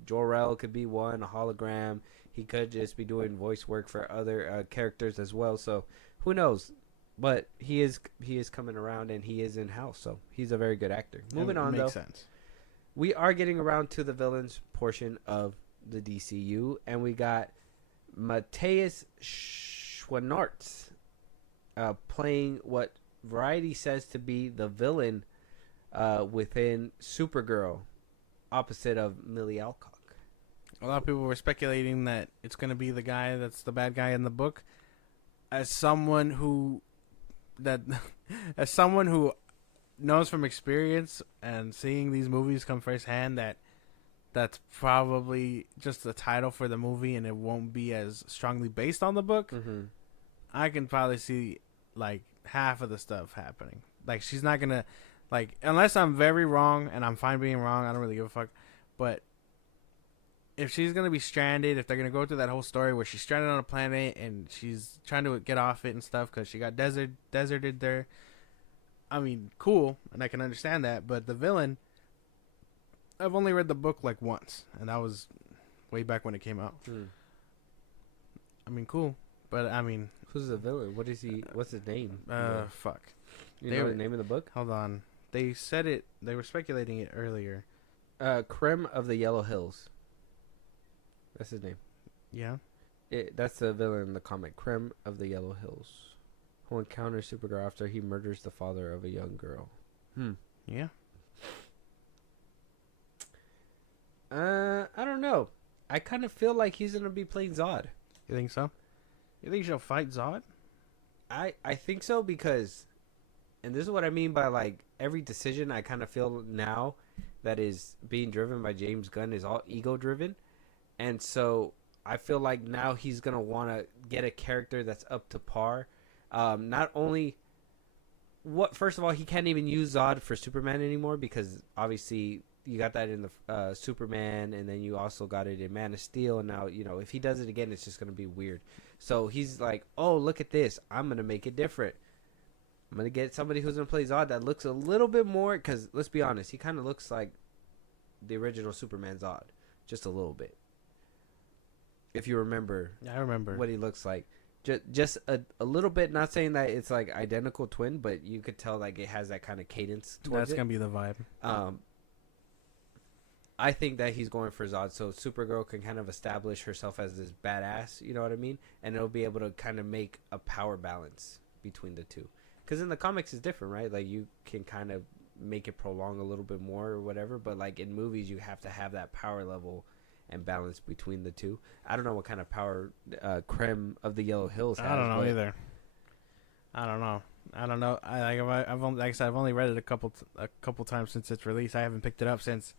Jor-El could be one, a hologram. He could just be doing voice work for other characters as well. So who knows? But he is coming around, and he is in house, so he's a very good actor. Moving on, though, Makes sense. we are getting around to the villains portion of the DCU, and we got Matthias Schwartz playing what Variety says to be the villain within Supergirl, opposite of Millie Alcock. A lot of people were speculating that it's going to be the guy that's the bad guy in the book. As someone who knows from experience and seeing these movies come firsthand that's probably just the title for the movie and it won't be as strongly based on the book. Mm-hmm. I can probably see like half of the stuff happening. Like she's not gonna like unless I'm very wrong and I'm fine being wrong. I don't really give a fuck. But if she's gonna be stranded, if they're gonna go through that whole story where she's stranded on a planet and she's trying to get off it and stuff because she got deserted there, I mean, cool, and I can understand that. But the villain, I've only read the book like once, and that was way back when it came out. I mean, cool, but I mean, Who's the villain? What is he? What's his name? fuck. You they know were- the name of the book? Hold on, they said it. They were speculating it earlier. Krem of the Yellow Hills. That's his name. Yeah. That's the villain in the comic, Krem of the Yellow Hills, who encounters Supergirl after he murders the father of a young girl. Yeah. I don't know. I kind of feel like he's gonna be playing Zod. You think so? You think she'll fight Zod? I think so because, and this is what I mean by like every decision I kind of feel now that is being driven by James Gunn is all ego driven, and so I feel like now he's gonna want to get a character that's up to par. Not only first of all, he can't even use Zod for Superman anymore because obviously you got that in the Superman, and then you also got it in Man of Steel, and now if he does it again, it's just gonna be weird. So he's like, oh, look at this, I'm gonna make it different. I'm gonna get somebody who's gonna play Zod that looks a little bit more, because let's be honest, he kind of looks like the original Superman Zod, just a little bit. If you remember, Yeah, I remember. what he looks like, just a little bit. Not saying that it's like identical twin, but you could tell like it has that kind of cadence towards That's it. gonna be the vibe. I think that he's going for Zod, so Supergirl can kind of establish herself as this badass, you know what I mean? And it'll be able to kind of make a power balance between the two. Because in the comics, it's different, right? Like, you can kind of make it prolong a little bit more or whatever, but, like, in movies, you have to have that power level and balance between the two. I don't know what kind of power Krem of the Yellow Hills has. I don't know but either. I don't know. I've only, like I said, I've only read it a couple times since its release. I haven't picked it up since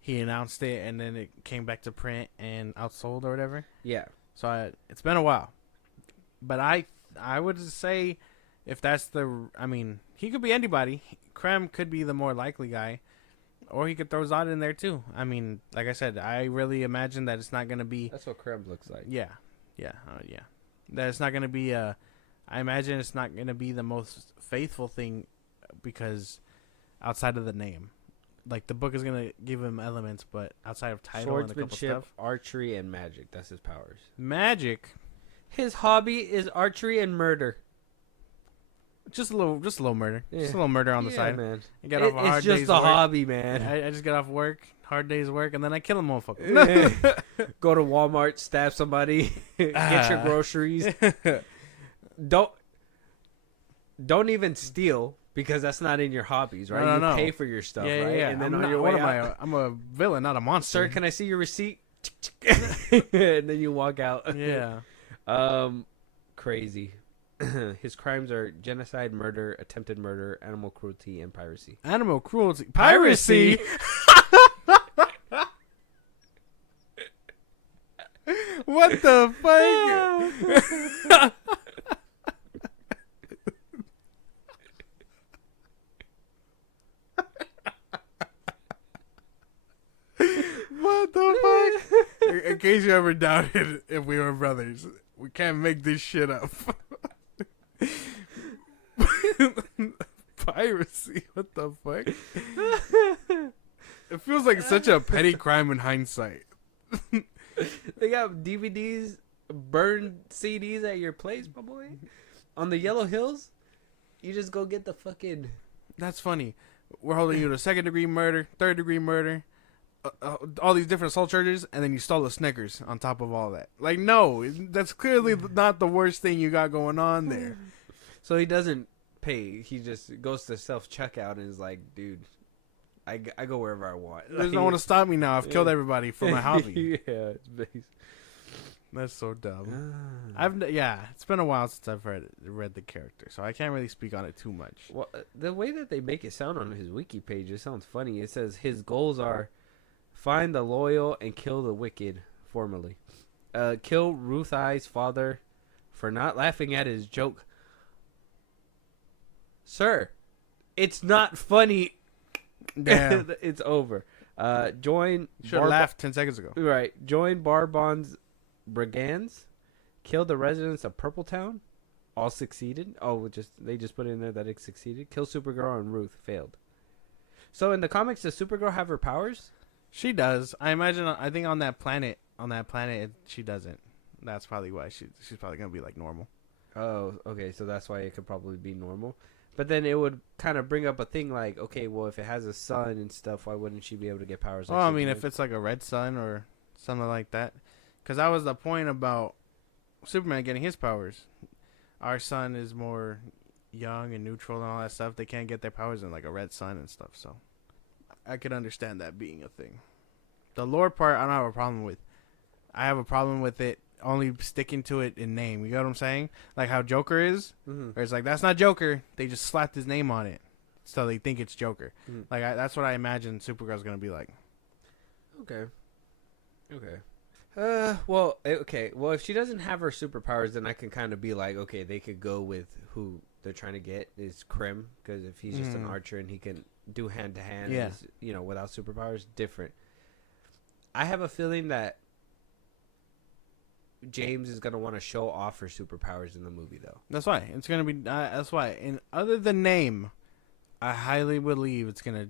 he announced it, and then it came back to print and outsold or whatever. Yeah. So it's been a while, but I would say if that's I mean, he could be anybody. Krem could be the more likely guy, or he could throw Zod in there too. I mean, like I said, I really imagine that it's not gonna be. That's what Krem looks like. Yeah. That it's not gonna be I imagine it's not gonna be the most faithful thing because outside of the name, like the book is gonna give him elements, but outside of title and a couple Swordsmanship, stuff, archery, and magic. That's his powers. magic. His hobby is archery and murder. Just a little murder. Yeah. Just a little murder on the side. man. I get off a hard It's just day's a work. hobby, man. I just get off work, hard day's work, and then I kill a motherfucker. Go to Walmart, stab somebody, get your groceries. Don't even steal because that's not in your hobbies, right? No. You pay for your stuff, Yeah, right? yeah. And then I'm on not- your what way am out, I'm a villain, not a monster. sir, can I see your receipt? And then you walk out. Yeah. Crazy. His crimes are genocide, murder, attempted murder, animal cruelty, and piracy. Animal cruelty. Piracy? What the fuck? What the fuck? In case you ever doubted if we were brothers, we can't make this shit up. Piracy? What the fuck? It feels like such a petty crime in hindsight. They got DVDs, burned CDs at your place, my boy. On the Yellow Hills, you just go get the fucking... That's funny. We're holding you to 2nd-degree murder, 3rd-degree murder, all these different assault charges, and then you stole a Snickers on top of all that. Like, no, that's clearly not the worst thing you got going on there. So he doesn't pay. He just goes to self-checkout and is like, dude, I go wherever I want. There's no one to stop me now. I've killed everybody for my hobby. Yeah, it's based. That's so dumb. It's been a while since I've read the character, so I can't really speak on it too much. Well, the way that they make it sound on his wiki page, it sounds funny. It says his goals are find the loyal and kill the wicked, formally. Kill Ruth Eye's father for not laughing at his joke. Sir, it's not funny. Damn. It's over. Join... Should have laughed 10 seconds ago. Right. Join Barbon's brigands. Kill the residents of Purpletown. All succeeded. Oh, they just put in there that it succeeded. Kill Supergirl and Ruth. Failed. So in the comics, does Supergirl have her powers? She does. I think on that planet, she doesn't. That's probably why she's probably going to be like normal. Oh, okay. So that's why it could probably be normal. But then it would kind of bring up a thing like, okay, well, if it has a sun and stuff, why wouldn't she be able to get powers? Like Well, I mean, Superman? if it's like a red sun or something like that. Because that was the point about Superman getting his powers. Our sun is more young and neutral and all that stuff. They can't get their powers in like a red sun and stuff. So I could understand that being a thing. The lore part, I don't have a problem with. I have a problem with it only sticking to it in name. You know what I'm saying? Like how Joker is. Mm-hmm. Where it's like, that's not Joker. They just slapped his name on it. So they think it's Joker. Mm-hmm. Like that's what I imagine Supergirl's going to be like. Okay. Well, okay. Well, if she doesn't have her superpowers, then I can kind of be like, okay, they could go with who they're trying to get is Krim, because if he's just an archer and he can do hand to hand, without superpowers, different. I have a feeling that James is gonna want to show off her superpowers in the movie, though. That's why it's gonna be. That's why. And other than name, I highly believe it's gonna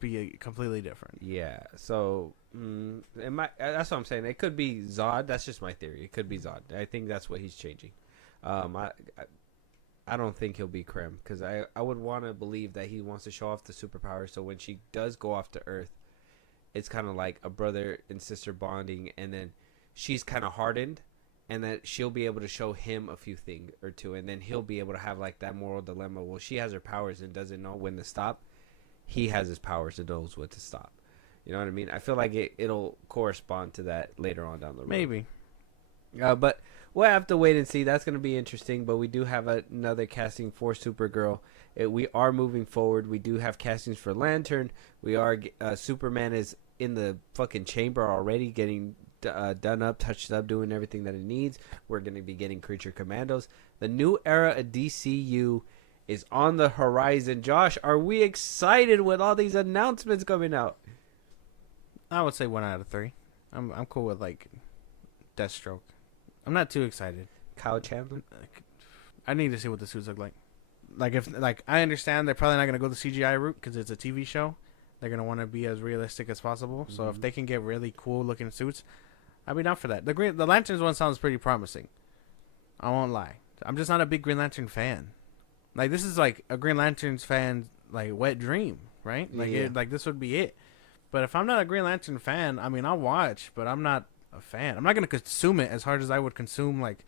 be completely different. Yeah. So, that's what I'm saying. It could be Zod. That's just my theory. It could be Zod. I think that's what he's changing. I don't think he'll be Krim, because I would want to believe that he wants to show off the superpowers. So when she does go off to Earth, it's kind of like a brother and sister bonding, and then she's kind of hardened. And that she'll be able to show him a few things or two, and then he'll be able to have like that moral dilemma. Well, she has her powers and doesn't know when to stop. He has his powers and knows when to stop. You know what I mean? I feel like it'll correspond to that later on down the road. Maybe. But we'll have to wait and see. That's going to be interesting. But we do have another casting for Supergirl. We are moving forward. We do have castings for Lantern. We are Superman is in the fucking chamber already, getting done up, touched up, doing everything that it needs. We're going to be getting Creature Commandos. The new era of DCU is on the horizon. Josh, are we excited with all these announcements coming out? I would say 1 out of 3. I'm cool with like Deathstroke. I'm not too excited. Kyle Chandler. I need to see what the suits look like. I understand they're probably not gonna go the CGI route because it's a TV show. They're gonna want to be as realistic as possible. So if they can get really cool looking suits, I'd be down for that. The Lanterns one sounds pretty promising. I won't lie. I'm just not a big Green Lantern fan. Like this is like a Green Lanterns fan like wet dream, right? Like this would be it. But if I'm not a Green Lantern fan, I mean I'll watch, but I'm not a fan. I'm not gonna consume it as hard as I would consume like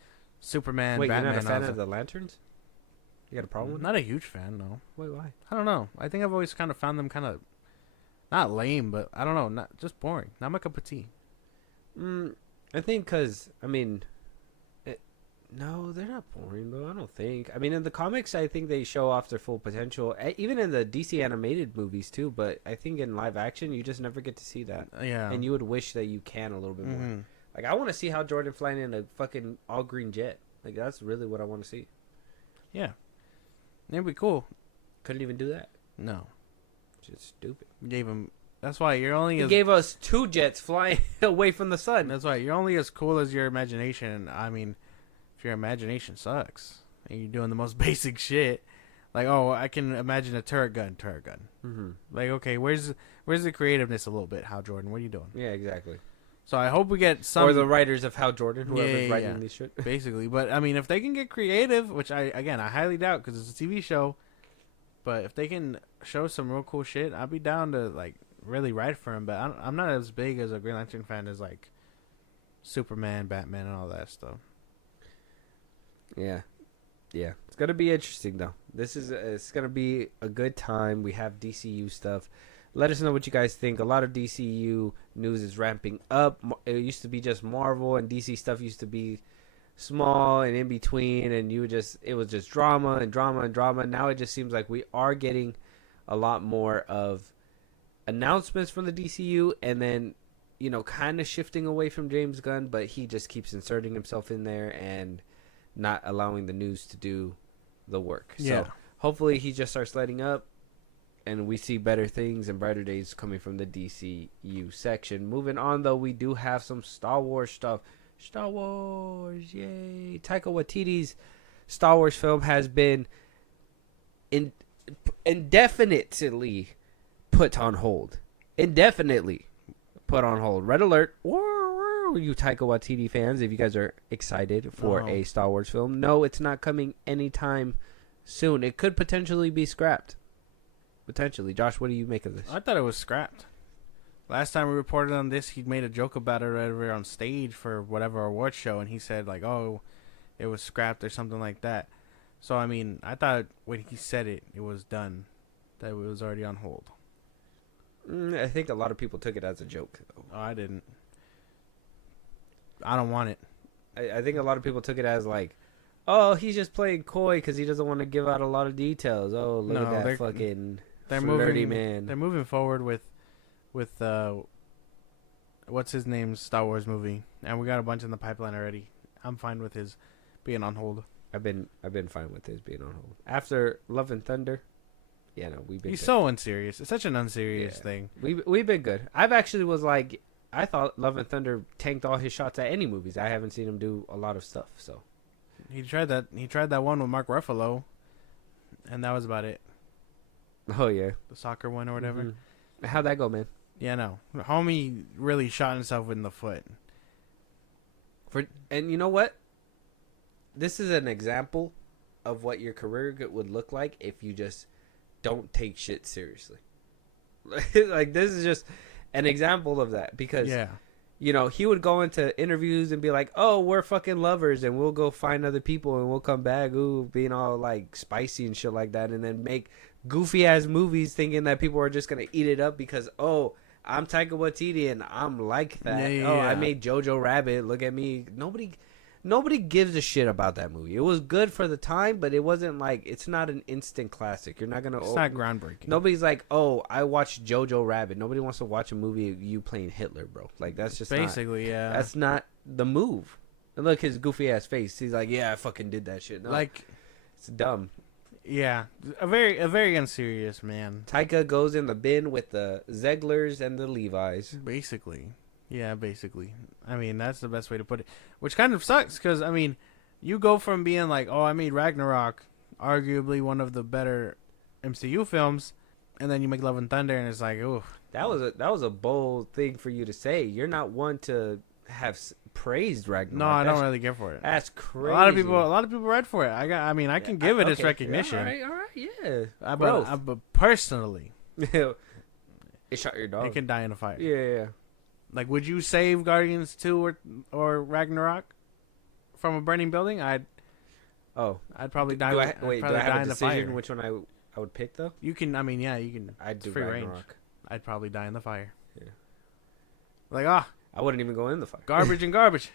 Superman. Wait, Batman, you're not a fan of the Lanterns? You got a problem with Not a huge fan, no. Wait, why? I don't know. I think I've always kind of found them kind of not lame, but I don't know, not just boring. Not my cup of tea. I think because, I mean, no, they're not boring, though. I don't think. I mean, in the comics, I think they show off their full potential. Even in the DC animated movies, too. But I think in live action, you just never get to see that. Yeah. And you would wish that you can a little bit more. Like, I want to see how Jordan flying in a fucking all-green jet. Like, that's really what I want to see. Yeah. It'd be cool. Couldn't even do that. No. Just stupid. You gave him. That's why you're only. He gave us 2 jets flying away from the sun. That's why you're only as cool as your imagination. I mean, if your imagination sucks and you're doing the most basic shit, like I can imagine a turret gun. Mm-hmm. Like okay, where's the creativeness a little bit? Hal Jordan, what are you doing? Yeah, exactly. So I hope we get some. Or the writers of Hal Jordan, whoever's writing yeah. these shit. Basically, but I mean, if they can get creative, which I highly doubt because it's a TV show, but if they can show some real cool shit, I'd be down to like really write for him. But I'm not as big as a Green Lantern fan as like Superman, Batman, and all that stuff. Yeah. It's gonna be interesting though. It's gonna be a good time. We have DCU stuff. Let us know what you guys think. A lot of DCU news is ramping up. It used to be just Marvel, and DC stuff used to be small and in between, and it was just drama and drama and drama. Now it just seems like we are getting a lot more of announcements from the DCU, and then kind of shifting away from James Gunn, but he just keeps inserting himself in there and not allowing the news to do the work. Yeah. So hopefully he just starts letting up, and we see better things and brighter days coming from the DCU section. Moving on, though, we do have some Star Wars stuff. Star Wars, yay. Taika Waititi's Star Wars film has been indefinitely put on hold. Indefinitely put on hold. Red alert. You Taika Waititi fans, if you guys are excited for a Star Wars film. No, it's not coming anytime soon. It could potentially be scrapped. Potentially. Josh, what do you make of this? I thought it was scrapped. Last time we reported on this, he made a joke about it over on stage for whatever award show, and he said like, "Oh, it was scrapped" or something like that. So I mean, I thought when he said it, it was done, that it was already on hold. I think a lot of people took it as a joke, though. Oh, I didn't. I don't want it. I think a lot of people took it as like, oh, he's just playing coy because he doesn't want to give out a lot of details. Oh, look at that fucking flirty man. They're moving forward with what's his name's Star Wars movie, and we got a bunch in the pipeline already. I'm fine with his being on hold. I've been fine with his being on hold after Love and Thunder. Yeah, no, we've been. He's good. so unserious. It's such an unserious thing. We've been good. I've actually was like, I thought Love and Thunder tanked all his shots at any movies. I haven't seen him do a lot of stuff. So he tried that. He tried that one with Mark Ruffalo, and that was about it. Oh yeah, the soccer one or whatever. Mm-hmm. How'd that go, man? Yeah, no. Homie really shot himself in the foot. And you know what? This is an example of what your career would look like if you just don't take shit seriously. Like, this is just an example of that. Because, he would go into interviews and be like, oh, we're fucking lovers, and we'll go find other people, and we'll come back, being all, like, spicy and shit like that, and then make goofy-ass movies thinking that people are just going to eat it up because, oh, I'm Taika Waititi and I'm like that. I made Jojo Rabbit. Look at me. Nobody gives a shit about that movie. It was good for the time, but it wasn't like, it's not an instant classic. You're not gonna. It's not groundbreaking. Nobody's like, oh, I watched Jojo Rabbit. Nobody wants to watch a movie of you playing Hitler, bro. Like, that's just basically not, that's not the move. And look, his goofy ass face. He's like, yeah, I fucking did that shit. No, like, it's dumb. Yeah, a very unserious man. Taika goes in the bin with the Zeglers and the Levi's. Basically. Yeah, basically. I mean, that's the best way to put it. Which kind of sucks because, I mean, you go from being like, oh, I made Ragnarok, arguably one of the better MCU films, and then you make Love and Thunder, and it's like, ooh. That was a bold thing for you to say. You're not one to have praised Ragnarok. No, I don't really care for it. That's crazy. A lot of people read for it. I can give it its recognition. All right, yeah. But personally, It shot your dog. it can die in a fire. Yeah. Like, would you save Guardians 2 or Ragnarok from a burning building? I'd probably die. Do I I'd have probably die a in the decision fire. which one I would pick though? You can. I mean, yeah, you can. I'd do free Ragnarok. range. I'd probably die in the fire. Yeah. Like, I wouldn't even go in the fire. garbage and garbage.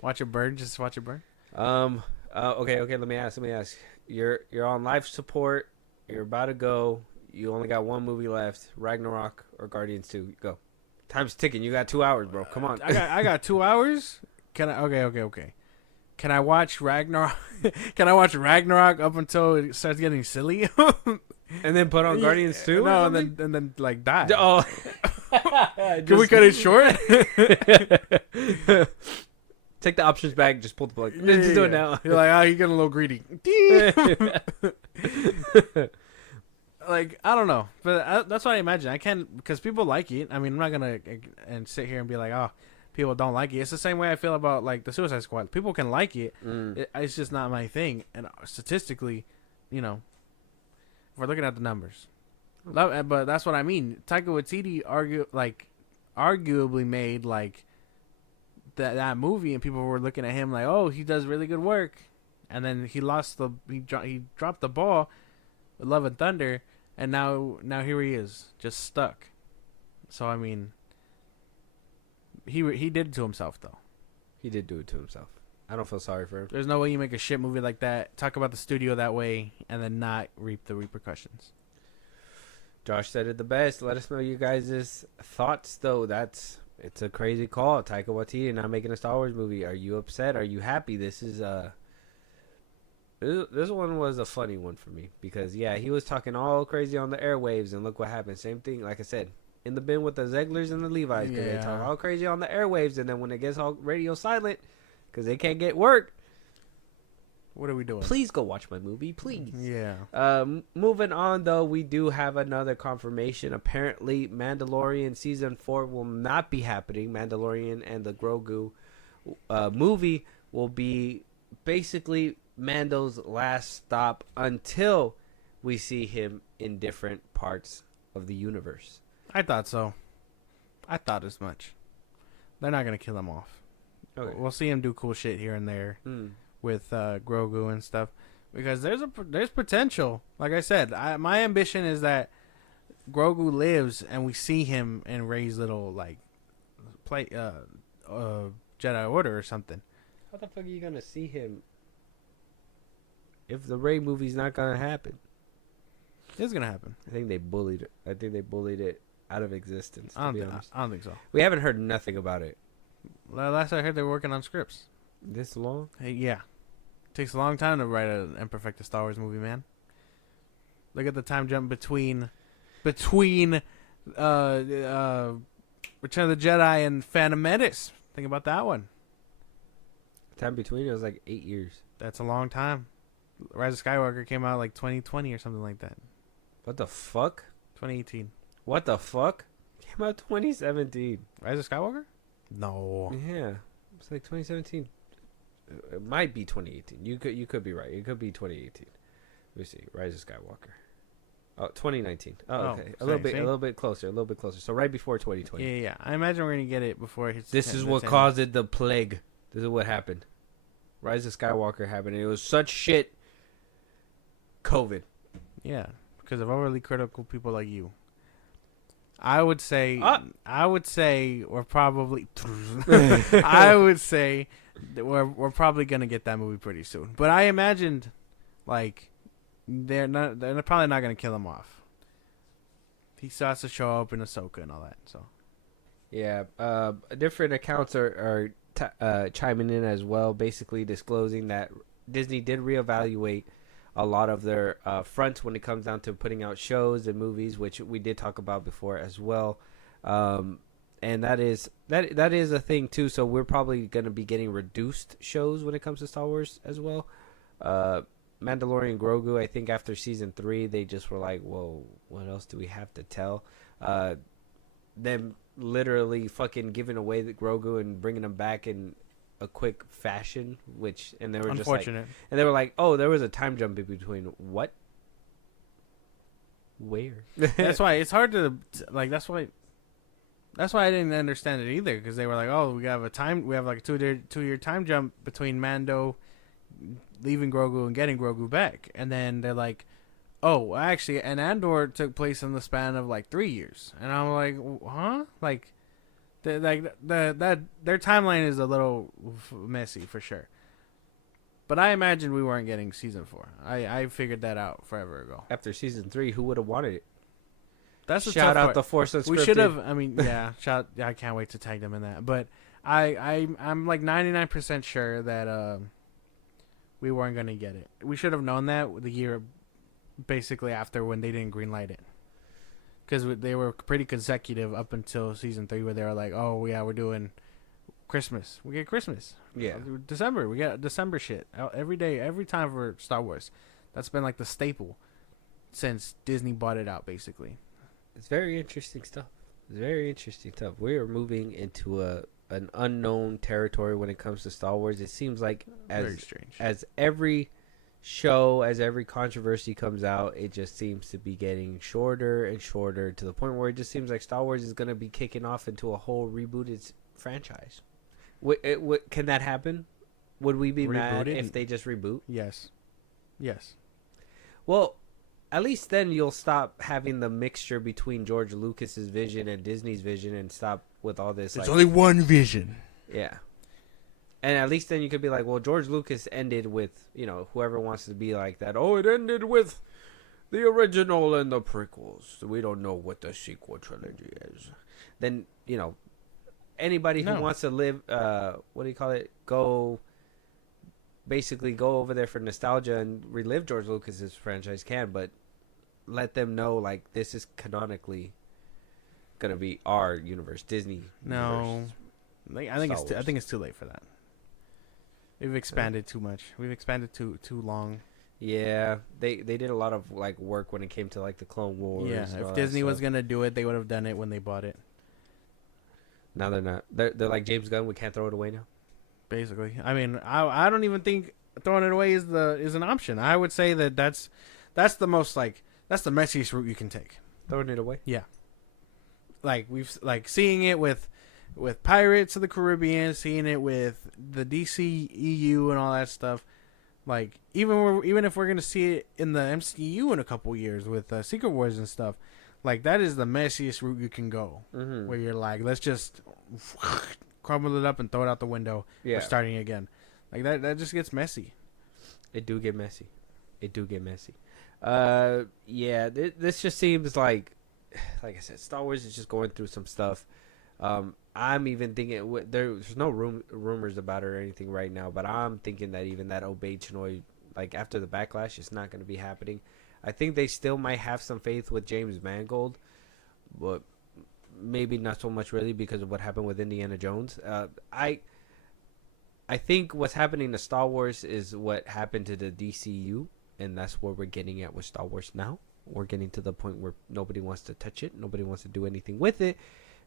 Watch it burn. Just watch it burn. Okay. Let me ask. You're on life support. You're about to go. You only got one movie left: Ragnarok or Guardians 2. Go. Time's ticking. You got 2 hours, bro. Come on. I got 2 hours. Can I? Okay. Can I watch Ragnarok? Can I watch Ragnarok up until it starts getting silly? And then put on Guardians 2? No, and then like die. Oh. Can we cut it short? Take the options back. Just pull the plug. Just do it now. You're like, you're getting a little greedy. Like, I don't know, but that's what I imagine. I can't, because people like it. I mean, I'm not gonna and sit here and be like, oh, people don't like it. It's the same way I feel about like the Suicide Squad. People can like it. It's just not my thing. And statistically, if we're looking at the numbers, but that's what I mean. Taika Waititi arguably made like that movie, and people were looking at him like, oh, he does really good work, and then he dropped the ball with Love and Thunder. And now here he is, just stuck. So I mean, he did it to himself though. He did do it to himself. I don't feel sorry for him. There's no way you make a shit movie like that, talk about the studio that way, and then not reap the repercussions. Josh said it the best. Let us know you guys' thoughts though. It's a crazy call. Taika Waititi not making a Star Wars movie. Are you upset? Are you happy? This one was a funny one for me because, yeah, he was talking all crazy on the airwaves, and look what happened. Same thing, like I said, in the bin with the Zeglers and the Levi's because they talk all crazy on the airwaves, and then when it gets all radio silent because they can't get work. What are we doing? Please go watch my movie, please. Yeah. Moving on, though, we do have another confirmation. Apparently, Mandalorian Season 4 will not be happening. Mandalorian and the Grogu movie will be basically Mando's last stop until we see him in different parts of the universe. I thought so. I thought as much. They're not going to kill him off. Okay. We'll see him do cool shit here and there with Grogu and stuff, because there's potential. Like I said, my ambition is that Grogu lives and we see him in Rey's little like play Jedi Order or something. How the fuck are you going to see him if the Rey movie's not going to happen? It's going to happen. I think they bullied it out of existence, to be honest. I don't think so. We haven't heard nothing about it. Last I heard, they were working on scripts. This long? Yeah. Takes a long time to write and perfect a Star Wars movie, man. Look at the time jump between Return of the Jedi and Phantom Menace. Think about that one. The time between it was like 8 years. That's a long time. Rise of Skywalker came out like 2020 or something like that. What the fuck? 2018. What the fuck? Came out 2017. Rise of Skywalker? No. Yeah, it's like 2017. It might be 2018. You could be right. It could be 2018. Let me see. Rise of Skywalker. Oh, 2019. Oh, okay. A little bit closer. So right before 2020. Yeah. I imagine we're gonna get it before it hits. This is what caused it, the plague. This is what happened. Rise of Skywalker happened. It was such shit. COVID. Yeah, because of overly critical people like you. I would say we're probably. I would say that we're probably gonna get that movie pretty soon. But I imagined, like, they're probably not gonna kill him off. He still has to show up in Ahsoka and all that. So. Yeah. Different accounts are chiming in as well, basically disclosing that Disney did reevaluate a lot of their fronts when it comes down to putting out shows and movies, which we did talk about before as well. and that is a thing too. So we're probably gonna be getting reduced shows when it comes to Star Wars as well. Mandalorian Grogu, I think after season 3, they just were like, "Whoa, what else do we have to tell?" Them literally fucking giving away the Grogu and bringing him back in a quick fashion, and they were just like, Unfortunate. and they were like, "Oh, there was a time jump in between what? Where?" That's why it's hard to like. That's why I didn't understand it either, because they were like, "Oh, we have like a 2-year time jump between Mando leaving Grogu and getting Grogu back," and then they're like, "Oh, actually, and Andor took place in the span of like 3 years," and I'm like, "Huh?" Like, their timeline is a little messy for sure. But I imagine we weren't getting season 4. I figured that out forever ago. After season 3, who would have wanted it? That's a Shout tough out part. the Force Unscripted. We should have. I mean, yeah. I can't wait to tag them in that. But I'm like 99% sure that we weren't gonna get it. We should have known that the year basically after when they didn't greenlight it, because they were pretty consecutive up until season 3, where they were like, "Oh yeah, we're doing Christmas. We get Christmas. Yeah. December. We get December shit every day, every time for Star Wars." That's been like the staple since Disney bought it out, basically. It's very interesting stuff. It's very interesting stuff. We are moving into an unknown territory when it comes to Star Wars. It seems like Very strange. as every show, as every controversy comes out, it just seems to be getting shorter and shorter, to the point where it just seems like Star Wars is going to be kicking off into a whole rebooted franchise. Can that happen? Would we be mad Rebooted? if they just reboot? Yes. Well, at least then you'll stop having the mixture between George Lucas's vision and Disney's vision, and stop with all this. There's like, only one vision. yeah. And at least then you could be like, well, George Lucas ended with, whoever wants to be like that. Oh, it ended with the original and the prequels. We don't know what the sequel trilogy is. Then, anybody who wants to live, basically go over there for nostalgia and relive George Lucas's franchise can, but let them know, like, this is canonically going to be our universe, Disney. No. universe. I think it's too late for that. We've expanded too much. We've expanded too long. Yeah, they did a lot of like work when it came to like the Clone Wars. Yeah, and all if that Disney was stuff. gonna do it, they would have done it when they bought it. Now they're not. They're like James Gunn. We can't throw it away now. Basically, I mean, I don't even think throwing it away is an option. I would say that's the most that's the messiest route you can take. Throwing it away. Yeah, like we've seeing it with Pirates of the Caribbean, seeing it with the DCEU and all that stuff. Like even if we're gonna see it in the MCU in a couple years with Secret Wars and stuff, like that is the messiest route you can go. Mm-hmm. Where you're like, let's just crumble it up and throw it out the window. Yeah. We're starting again. Like that just gets messy. It do get messy. Yeah. This just seems like I said, Star Wars is just going through some stuff. I'm even thinking there's no rumors about it or anything right now, but I'm thinking that even that Obey Chinoy, like after the backlash, is not going to be happening. I think they still might have some faith with James Mangold, but maybe not so much really because of what happened with Indiana Jones. I think what's happening to Star Wars is what happened to the DCU, and that's where we're getting at with Star Wars now. We're getting to the point where nobody wants to touch it, nobody wants to do anything with it,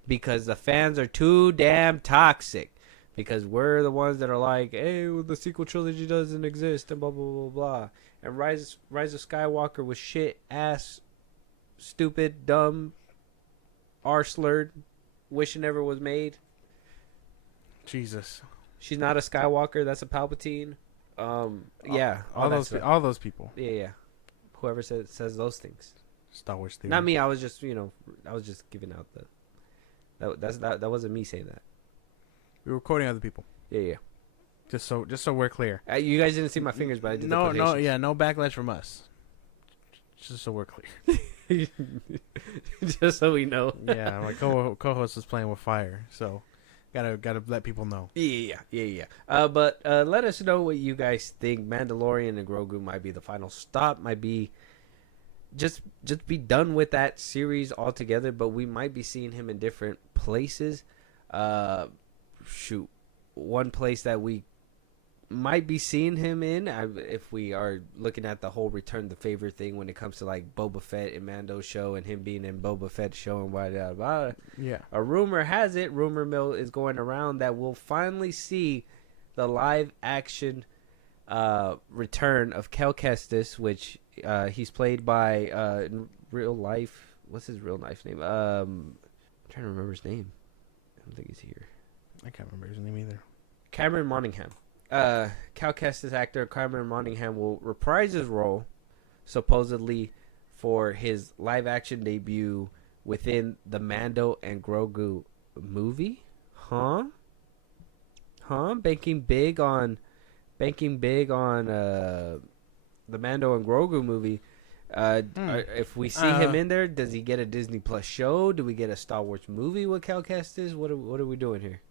because the fans are too damn toxic. Because we're the ones that are like, hey, well, the sequel trilogy doesn't exist, and blah, blah, blah, blah. And Rise of Skywalker was shit, ass, stupid, dumb, R-slurred, wish it never was made. Jesus. She's not a Skywalker, that's a Palpatine. Yeah. All those people. Yeah. Whoever says those things. Star Wars theory. Not me, I was just giving out that wasn't me saying that. We were quoting other people. Yeah. Just so we're clear. You guys didn't see my fingers, but I did. No, no backlash from us. Just so we're clear. Just so we know. Yeah, my co-host is playing with fire, so gotta let people know. Yeah. But let us know what you guys think. Mandalorian and Grogu might be the final stop. Might be just be done with that series altogether. But we might be seeing him in different places. One place that we might be seeing him in, if we are looking at the whole return the favor thing when it comes to like Boba Fett and Mando show and him being in Boba Fett show and blah. Yeah. A rumor has it, rumor mill is going around that we'll finally see the live action return of Cal Kestis, which he's played by in real life. What's his real life name? I'm trying to remember his name. I don't think he's here. I can't remember his name either. Cameron Monaghan. Cal Kestis actor Cameron Monaghan will reprise his role, supposedly, for his live action debut within the Mando and Grogu movie. Huh? Banking big on the Mando and Grogu movie. If we see him in there, does he get a Disney Plus show? Do we get a Star Wars movie with Cal Kestis? What are we doing here?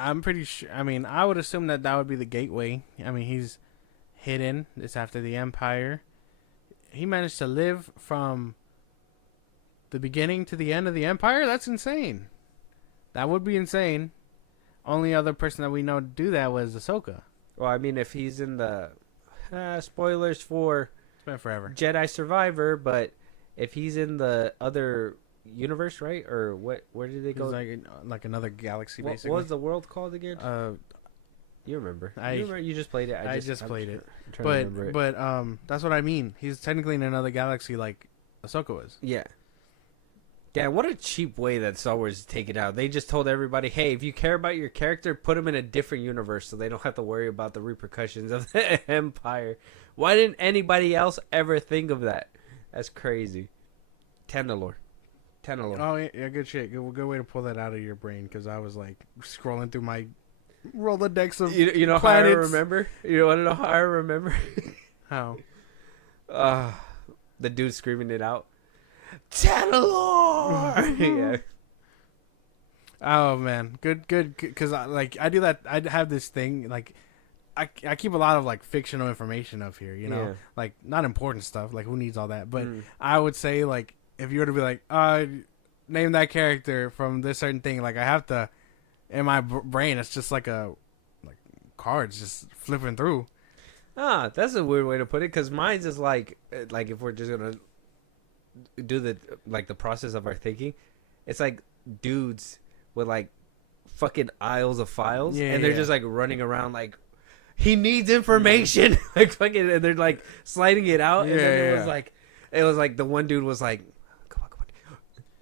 I'm pretty sure. I mean, I would assume that would be the gateway. I mean, he's hidden. It's after the Empire. He managed to live from the beginning to the end of the Empire. That's insane. That would be insane. Only other person that we know to do that was Ahsoka. Well, I mean, if he's in the spoilers for It's been forever. Jedi Survivor, but if he's in the other universe, right? Or what? Where did they go? He's like another galaxy, What basically. was the world called again? You remember? You just played it. I just played it. I'm trying to remember it. But that's what I mean. He's technically in another galaxy, like Ahsoka was. Yeah. Damn, what a cheap way that Star Wars is taken out. They just told everybody, hey, if you care about your character, put him in a different universe so they don't have to worry about the repercussions of the Empire. Why didn't anybody else ever think of that? That's crazy. Tandalore. Oh, yeah, good shit. Good way to pull that out of your brain, because I was like scrolling through my Rolodex of You know planets. how I remember? You want to know how I remember? How? The dude screaming it out. Tandalore! Yeah. Oh man, good, because I do that. I have this thing like I keep a lot of like fictional information up here, you know, Yeah. like not important stuff. Like who needs all that? But I would say like if you were to be like, name that character from this certain thing, like I have to in my brain. It's just like cards just flipping through. That's a weird way to put it, because mine's is like if we're just gonna do the process of our thinking, it's like dudes with like fucking aisles of files, and they're just like running around like he needs information, like fucking, and they're like sliding it out, and then it was like the one dude was like, come on,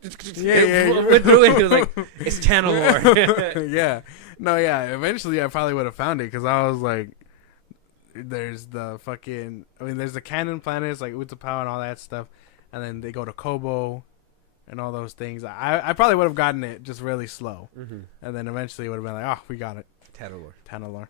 went through it. He was like, it's Tandalore. Yeah, no, yeah. Eventually, I probably would have found it, because I was like, there's the fucking, there's the canon planets like Utapau and all that stuff. And then they go to Kobo and all those things. I probably would have gotten it just really slow. Mm-hmm. And then eventually it would have been like, oh, we got it. Tandalore.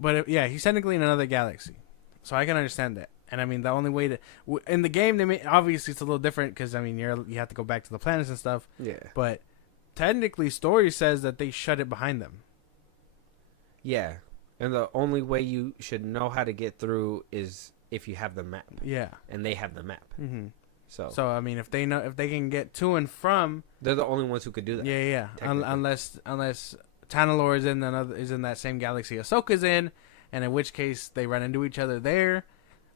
But he's technically in another galaxy. So I can understand that. And I mean, the only way to... in the game, obviously it's a little different, because, I mean, you have to go back to the planets and stuff. Yeah. But technically, story says that they shut it behind them. Yeah. And the only way you should know how to get through is if you have the map. Yeah. And they have the map. Mm-hmm. So I mean, if they can get to and from, they're the only ones who could do that. Yeah. Unless Tandalore is in that same galaxy Ahsoka's in, and in which case they run into each other there.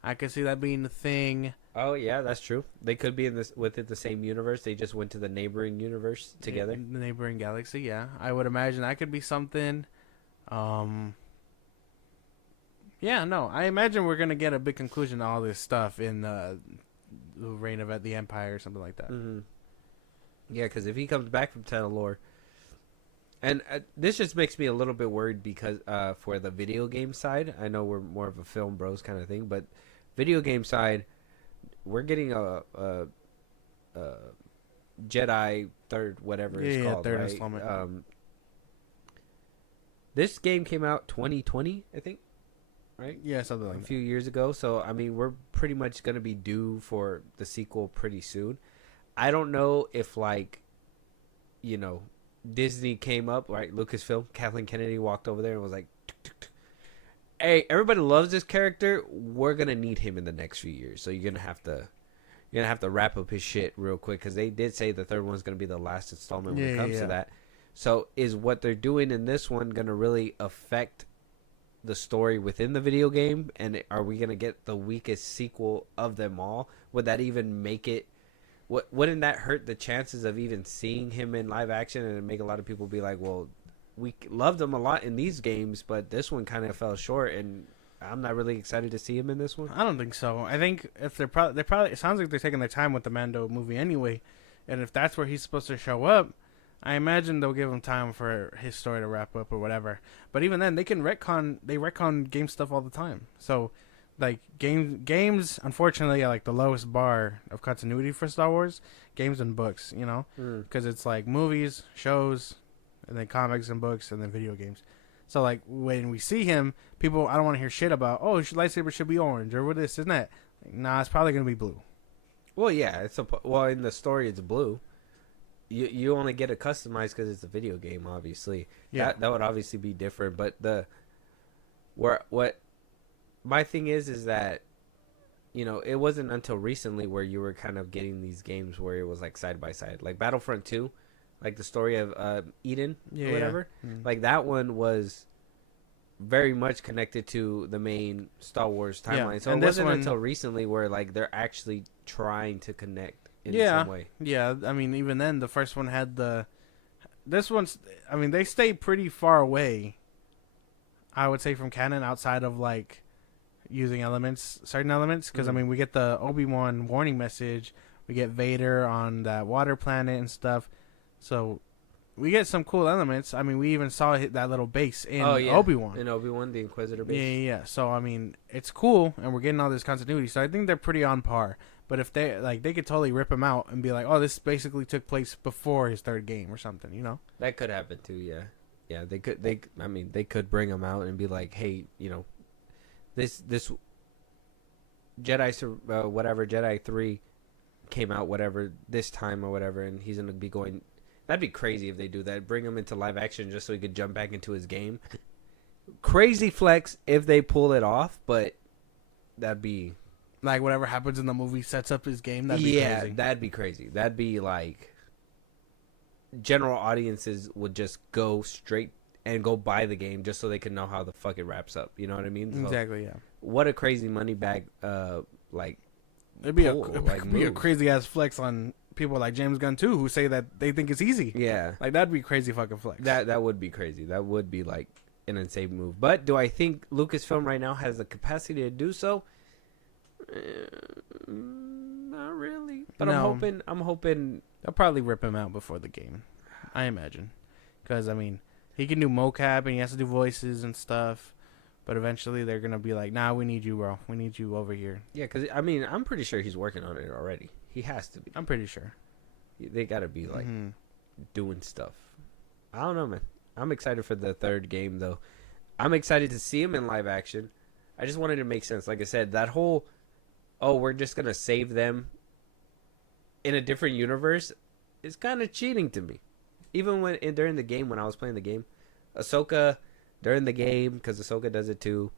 I could see that being the thing. Oh yeah, that's true. They could be within the same universe. They just went to the neighboring universe together. The neighboring galaxy, yeah. I would imagine that could be something. Yeah, no. I imagine we're gonna get a big conclusion to all this stuff in the reign of the Empire or something like that. Mm-hmm. Yeah, because if he comes back from Tandalore, and this just makes me a little bit worried, because for the video game side, I know we're more of a film bros kind of thing, but video game side, we're getting a Jedi third, whatever it's called, third right? installment. This game came out 2020, I think. Right? Yeah, something like that. A few years ago. So, I mean, we're pretty much going to be due for the sequel pretty soon. I don't know if, like, Disney came up, right? Lucasfilm, Kathleen Kennedy walked over there and was like, hey, everybody loves this character. We're going to need him in the next few years. So you're going to have to you're gonna have to wrap up his shit real quick because they did say the third one's gonna be the last installment when it comes to that. So is what they're doing in this one gonna really affect the story within the video game, and are we gonna get the weakest sequel of them all? Would that even make it? Wouldn't that hurt the chances of even seeing him in live action and make a lot of people be like, well, we loved him a lot in these games, but this one kind of fell short, and I'm not really excited to see him in this one. I don't think so. I think if they're probably it sounds like they're taking their time with the Mando movie anyway, and if that's where he's supposed to show up, I imagine they'll give him time for his story to wrap up or whatever. But even then, they retcon game stuff all the time. So, like games, unfortunately, are like the lowest bar of continuity for Star Wars. Games and books, you know, because it's like movies, shows, and then comics and books, and then video games. So like when we see him, people I don't want to hear shit about. Oh, his lightsaber should be orange or what this and that. Like, nah, it's probably gonna be blue. Well, yeah, well in the story it's blue. You only get it customized because it's a video game, obviously. Yeah, that would obviously be different. But what my thing is that, you know, it wasn't until recently where you were kind of getting these games where it was like side by side, like Battlefront 2, like the story of Eden or whatever. Yeah. Like that one was very much connected to the main Star Wars timeline. Yeah. So And it this wasn't one- until recently where like they're actually trying to connect in Yeah. some way. Yeah, I mean, even then, the first one had this one's. I mean, they stay pretty far away. I would say from canon, outside of like using certain elements, because I mean, we get the Obi-Wan warning message, we get Vader on that water planet and stuff, so we get some cool elements. I mean, we even saw that little base in Obi-Wan. In Obi-Wan, the Inquisitor base. Yeah. So I mean, it's cool, and we're getting all this continuity. So I think they're pretty on par. But if they could totally rip him out and be like, "Oh, this basically took place before his third game or something," you know? That could happen too. Yeah, yeah. They could. They could bring him out and be like, "Hey, you know, this Jedi 3 came out whatever this time or whatever, and he's gonna be going." That'd be crazy if they do that. Bring him into live action just so he could jump back into his game. Crazy flex if they pull it off, but that'd be. Like whatever happens in the movie sets up his game. That'd be crazy. That'd be crazy. That'd be like general audiences would just go straight and go buy the game just so they can know how the fuck it wraps up. You know what I mean? So, Exactly. Yeah. what a crazy money bag, like It'd be pull, it'd be a crazy ass flex on people like James Gunn too, who say that they think it's easy. yeah. Like that'd be crazy fucking flex. That would be crazy. That would be like an insane move. But do I think Lucasfilm right now has the capacity to do so? Not really. But No. I'm hoping. They'll probably rip him out before the game, I imagine, because I mean he can do mocap and he has to do voices and stuff. But eventually they're gonna be like, "Nah, we need you, bro. We need you over here." Yeah, because I mean, I'm pretty sure he's working on it already. He has to be. I'm pretty sure. They got to be like Mhm. doing stuff. I don't know, man. I'm excited for the third game, though. I'm excited to see him in live action. I just wanted to make sense. Like I said, that whole, we're just going to save them in a different universe is kind of cheating to me. Even during the game, when I was playing the game, Ahsoka, during the game, because Ahsoka does it too,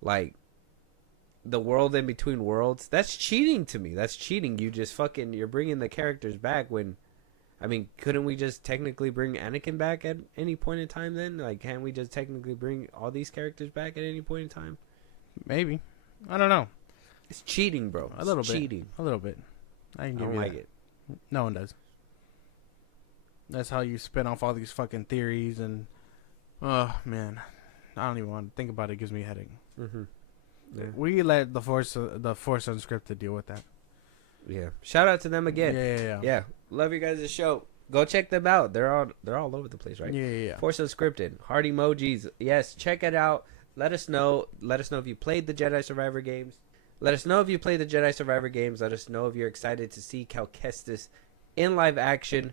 like, the world in between worlds, that's cheating to me. That's cheating. You're bringing the characters back when, I mean, couldn't we just technically bring Anakin back at any point in time then? Like, can't we just technically bring all these characters back at any point in time? Maybe. I don't know. It's cheating, bro. A little It's bit. cheating. A little bit. I I can give don't you like that. it. No one does. That's how you spin off all these fucking theories and, oh man, I don't even want to think about it. It gives me a headache. Mm-hmm. Yeah. We let the Force Unscripted deal with that. Yeah. Shout out to them again. Yeah. Yeah. Love you guys' show. Go check them out. They're all over the place, right? Yeah. Force Unscripted. Heart emojis. Yes, check it out. Let us know. Let us know if you played the Jedi Survivor games. Let us know if you played the Jedi Survivor games. Let us know if you're excited to see Cal Kestis in live action.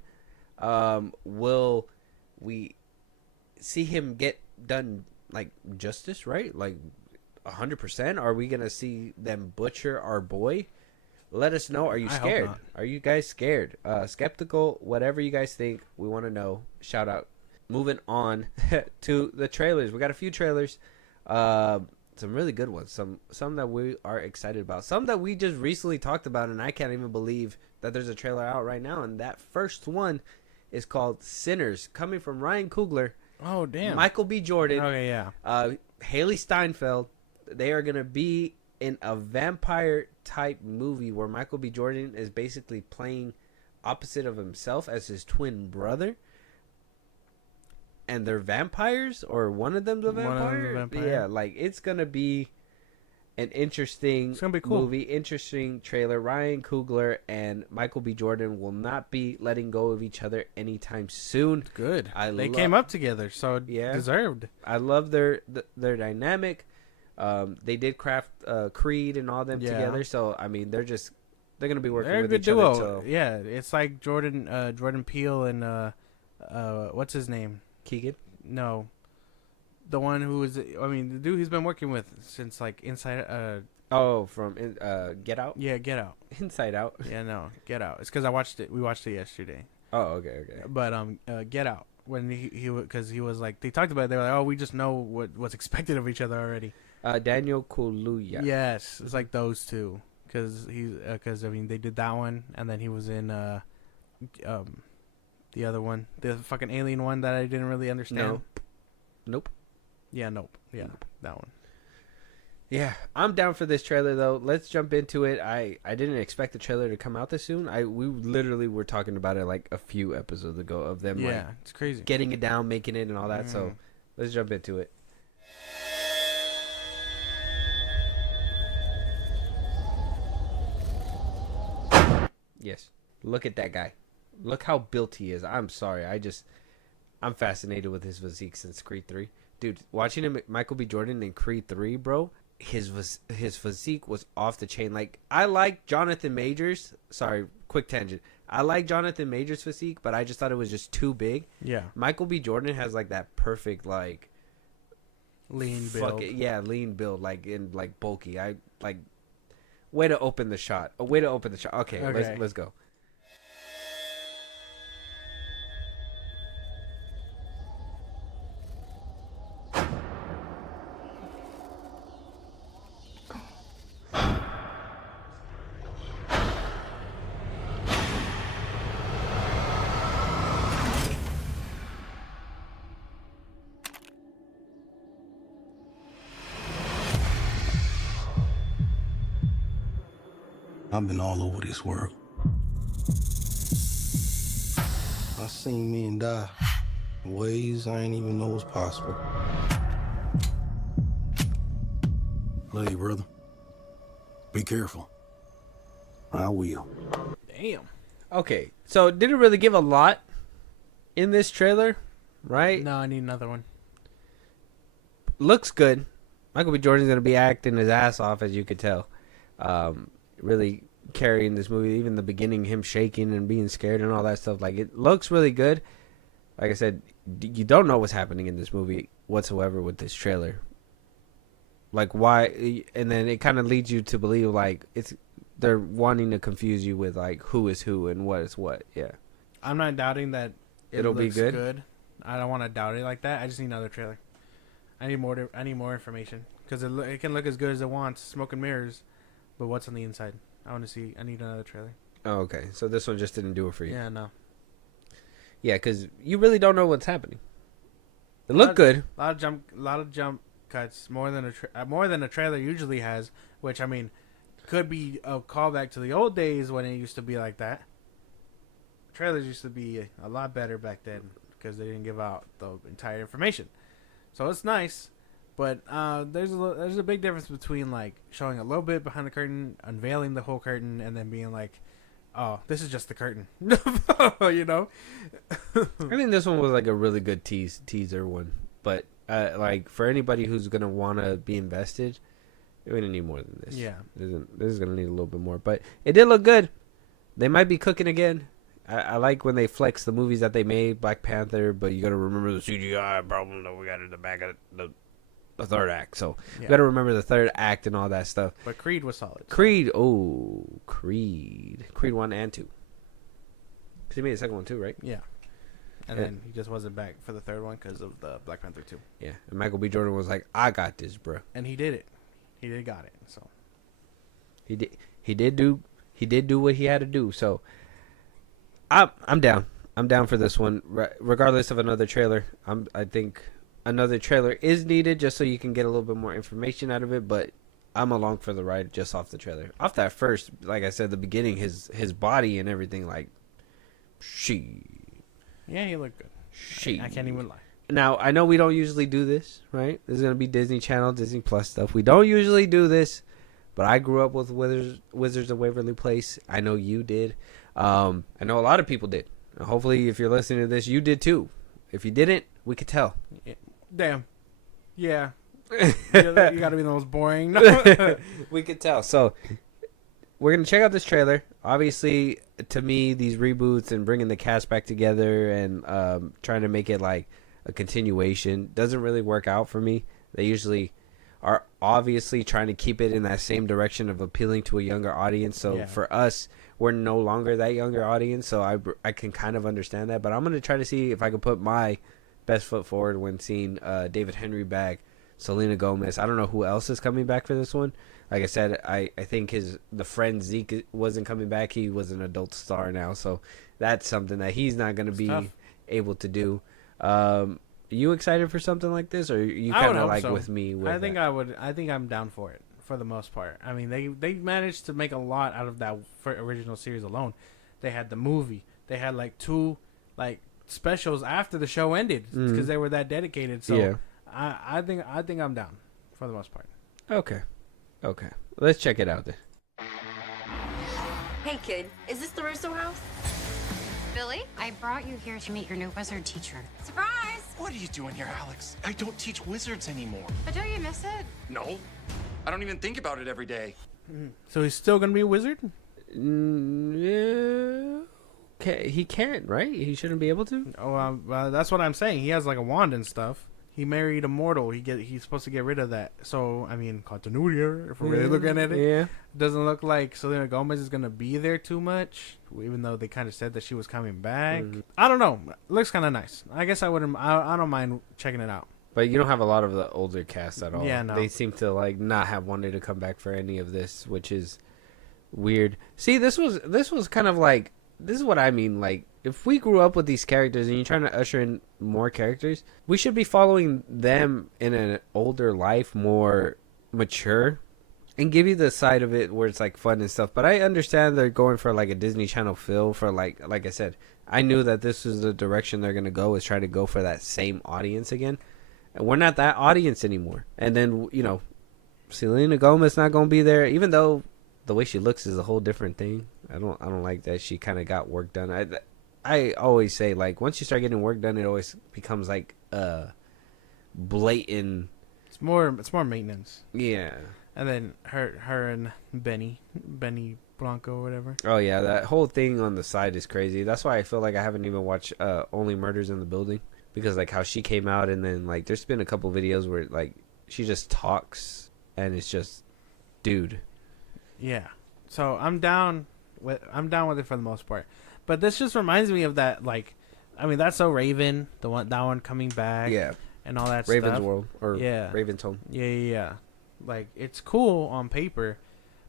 Will we see him get done like justice, right? Like 100%? Are we gonna see them butcher our boy? Let us know. Are you I hope scared? not. Are you guys scared? Skeptical? Whatever you guys think, we want to know. Shout out. Moving on to the trailers. We got a few trailers. some really good ones. Some that we are excited about. Some that we just recently talked about, and I can't even believe that there's a trailer out right now. And that first one is called Sinners, coming from Ryan Coogler, Oh damn. Michael B. Jordan, Okay, yeah. Haley Steinfeld. They are gonna be in a vampire type movie where Michael B. Jordan is basically playing opposite of himself as his twin brother. And they're vampires, or one of them's a vampire. Yeah, like it's gonna be an interesting It's gonna be cool. movie, interesting trailer. Ryan Coogler and Michael B. Jordan will not be letting go of each other anytime soon. Good. They lo- came up together, so Yeah. deserved. I love their dynamic. They did craft Creed and all them Yeah. together, so I mean they're gonna be working They're a with good each duo. other. So Yeah, it's like Jordan Peele and what's his name? Keegan, No, the one who is, I mean, the dude he's been working with since like Inside. from Get Out, Yeah, Get Out. Inside Out. Yeah, no, Get Out. It's because I watched it. We watched it yesterday. Oh, okay. But Get Out, when because he was like, they talked about it, they were like, oh, we just know what's expected of each other already. Daniel Kaluuya. Yes, it's like those two, because I mean they did that one, and then he was in the other one, the fucking alien one that I didn't really understand. Nope. Yeah, nope. Yeah, that one. Yeah, I'm down for this trailer though. Let's jump into it. I didn't expect the trailer to come out this soon. We literally were talking about it like a few episodes ago of them like It's crazy. getting it down, making it, and all that. So let's jump into it. Yes, look at that guy. Look how built he is. I'm sorry. I'm fascinated with his physique since Creed 3. Dude, watching him, Michael B. Jordan in Creed 3, bro, his physique was off the chain. Like, I like Jonathan Majors. Sorry, quick tangent. I like Jonathan Majors' physique, but I just thought it was just too big. Yeah. Michael B. Jordan has, like, that perfect, like... Lean build. Lean build, like, and, like, bulky. I, like... Way to open the shot. Okay. Let's go. I've been all over this world. I seen men die in ways I ain't even know was possible. Love you, brother. Be careful. I will. Damn. Okay, so didn't really give a lot in this trailer, right? No, I need another one. Looks good. Michael B. Jordan's going to be acting his ass off, as you could tell. Really carrying this movie. Even the beginning, him shaking and being scared and all that stuff. Like, it looks really good. Like I said, you don't know what's happening in this movie whatsoever with this trailer. Like, why? And then it kind of leads you to believe, like, they're wanting to confuse you with, like, who is who and what is what. Yeah. I'm not doubting that It'll be looks good? I don't want to doubt it like that. I just need another trailer. I need more information, because it can look as good as it wants, smoke and mirrors, but what's on the inside? I need another trailer. Oh, okay. So this one just didn't do it for you. Yeah, no. Yeah, because you really don't know what's happening. It looked good. A lot of jump cuts, more than a trailer usually has, which, I mean, could be a callback to the old days when it used to be like that. Trailers used to be a lot better back then because they didn't give out the entire information. So it's nice, but there's a big difference between, like, showing a little bit behind the curtain, unveiling the whole curtain, and then being like, oh, this is just the curtain. You know? I think this one was like a really good teaser one. But like, for anybody who's gonna want to be invested, we're gonna need more than this. Yeah. This is gonna need a little bit more. But it did look good. They might be cooking again. I like when they flex the movies that they made, Black Panther, but you gotta remember the CGI problem that we got in the back of the third act. So you gotta remember the third act and all that stuff. But Creed was solid. Creed 1 and 2. Because he made the second one too, right? Yeah. And then he just wasn't back for the third one because of the Black Panther 2. Yeah, and Michael B. Jordan was like, "I got this, bro." And he did it. He did got it. So He did do what he had to do. So I'm down. I'm down for this one, regardless of another trailer. I think another trailer is needed just so you can get a little bit more information out of it. But I'm along for the ride just off the trailer. Off that first, like I said, the beginning, his body and everything, like, yeah, he looked good. I can't even lie. Now, I know we don't usually do this, right? This is going to be Disney Channel, Disney Plus stuff. We don't usually do this, but I grew up with Wizards of Waverly Place. I know you did. I know a lot of people did. Hopefully, if you're listening to this, you did too. If you didn't, we could tell. Damn. Yeah. You got to be the most boring. No. We could tell. So, we're going to check out this trailer. Obviously, to me, these reboots and bringing the cast back together and trying to make it like a continuation doesn't really work out for me. They usually are obviously trying to keep it in that same direction of appealing to a younger audience. So for us, we're no longer that younger audience. So I can kind of understand that. But I'm going to try to see if I can put my best foot forward when seeing David Henry back, Selena Gomez. I don't know who else is coming back for this one. Like I said, I think the friend Zeke wasn't coming back. He was an adult star now. So that's something that he's not going to be able to do. You excited for something like this, or you kind of like so. With me? With I think I would. I think I'm down for it for the most part. I mean, they managed to make a lot out of that original series alone. They had the movie. They had like 2 like specials after the show ended because they were that dedicated. So yeah. I think I'm down for the most part. Okay, let's check it out then. Hey kid, is this the Russo house? Billy, I brought you here to meet your new wizard teacher. Surprise! What are you doing here, Alex? I don't teach wizards anymore. But don't you miss it? No. I don't even think about it every day. So he's still going to be a wizard? Yeah. Okay, he can't, right? He shouldn't be able to? Oh, that's what I'm saying. He has like a wand and stuff. He married a mortal. He's supposed to get rid of that. So, I mean, continuity error, if we're really looking at it. Yeah. Doesn't look like Selena Gomez is going to be there too much, even though they kind of said that she was coming back. I don't know. Looks kind of nice. I guess I don't mind checking it out. But you don't have a lot of the older cast at all. Yeah, no. They seem to like not have wanted to come back for any of this, which is weird. See, this was kind of like, this is what I mean, like, if we grew up with these characters and you're trying to usher in more characters, we should be following them in an older life, more mature, and give you the side of it where it's like fun and stuff. But I understand they're going for like a Disney Channel feel for like I said, I knew that this is the direction they're going to go, is try to go for that same audience again. And we're not that audience anymore. And then, you know, Selena Gomez not going to be there, even though the way she looks is a whole different thing. I don't like that she kind of got work done. I always say, like, once you start getting work done, it always becomes like blatant. It's more maintenance. Yeah. And then her and Benny Blanco or whatever. Oh yeah, that whole thing on the side is crazy. That's why I feel like I haven't even watched Only Murders in the Building, because like how she came out, and then like there's been a couple videos where like she just talks and it's just, dude. Yeah. So I'm down with it for the most part. But this just reminds me of that, like, I mean, that's so Raven, that one coming back, and all that Raven's stuff. World, or Raven's Home. Yeah. Like, it's cool on paper,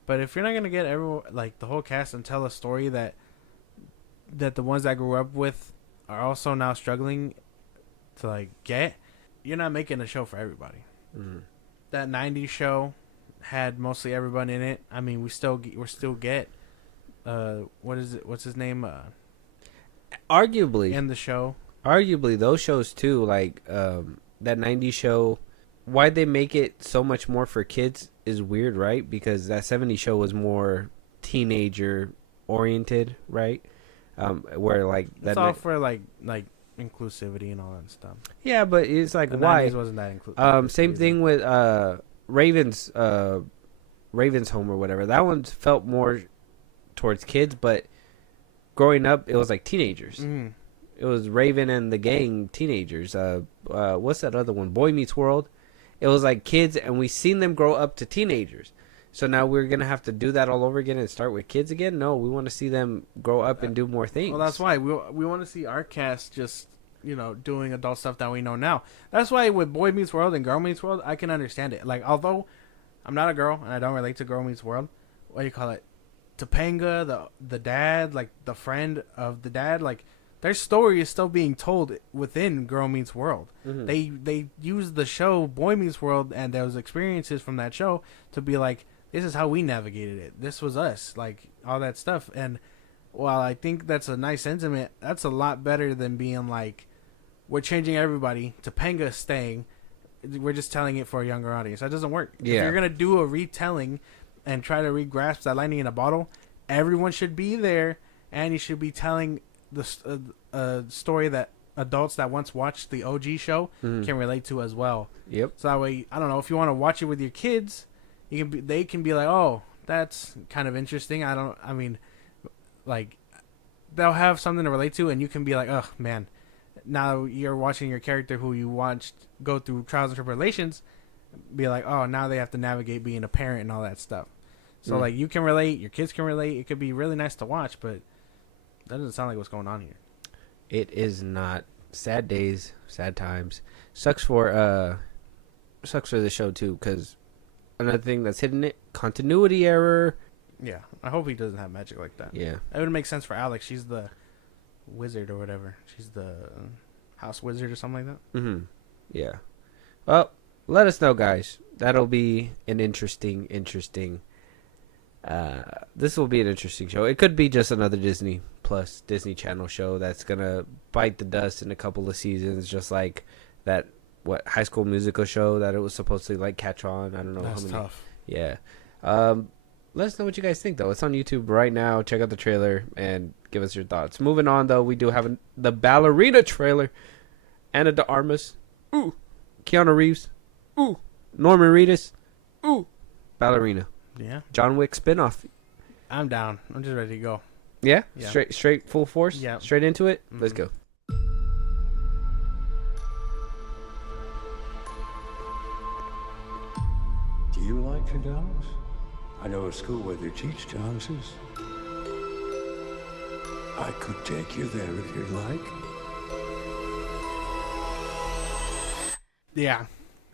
but if you're not gonna get everyone, like, the whole cast and tell a story that the ones that I grew up with are also now struggling to like get, you're not making a show for everybody. That '90s show had mostly everyone in it. I mean, we still get. What's his name? Arguably in the show. Arguably, those shows too, like that '90s show. Why they make it so much more for kids is weird, right? Because that '70s show was more teenager oriented, right? Where like it's all for like inclusivity and all that stuff. Yeah, but it's like, the why 90s wasn't that inclusive? Same thing with Raven's Home or whatever. That one felt more towards kids, but growing up it was like teenagers. It was Raven and the gang teenagers. What's that other one, Boy Meets World? It was like kids, and we seen them grow up to teenagers, so now we're gonna have to do that all over again and start with kids again. No, we want to see them grow up and do more things. Well, that's why we want to see our cast just doing adult stuff that we know now. That's why with Boy Meets World and Girl Meets World, I can understand it. Like, although I'm not a girl and I don't relate to Girl Meets World, what do you call it? Topanga, the dad, like the friend of the dad, like their story is still being told within Girl Meets World. They use the show Boy Meets World and those experiences from that show to be like, this is how we navigated it. This was us, like all that stuff. And while I think that's a nice sentiment, that's a lot better than being like, we're changing everybody. Topanga's staying. We're just telling it for a younger audience. That doesn't work. Yeah. If you're gonna do a retelling and try to re-grasp that lightning in a bottle, everyone should be there, and you should be telling the story that adults that once watched the OG show can relate to as well. Yep. So that way, I don't know, if you want to watch it with your kids, they can be like, oh, that's kind of interesting. Like, they'll have something to relate to, and you can be like, oh man, now you're watching your character who you watched go through trials and tribulations, be like, oh, now they have to navigate being a parent and all that stuff. So like, you can relate, your kids can relate. It could be really nice to watch, but that doesn't sound like what's going on here. It is not. Sad days, sad times. Sucks for the show too, because another thing that's hitting it, continuity error. Yeah, I hope he doesn't have magic like that. Yeah, that would make sense for Alex. She's the wizard or whatever. She's the house wizard or something like that. Yeah. Well, let us know, guys. That'll be an interesting. This will be an interesting show. It could be just another Disney Plus, Disney Channel show that's gonna bite the dust in a couple of seasons, just like that High School Musical show that it was supposed to like catch on. I don't know. That's how many. tough. Yeah. Let us know what you guys think, though. It's on YouTube right now. Check out the trailer and give us your thoughts. Moving on, though, we do have the Ballerina trailer. Anna de Armas. Ooh. Keanu Reeves. Ooh. Norman Reedus. Ooh. Ballerina. Yeah. John Wick spinoff. I'm down. I'm just ready to go. Yeah? Yeah. Straight full force? Yeah. Straight into it? Let's go. Do you like your dogs? I know a school where they teach dances. I could take you there if you'd like. Yeah.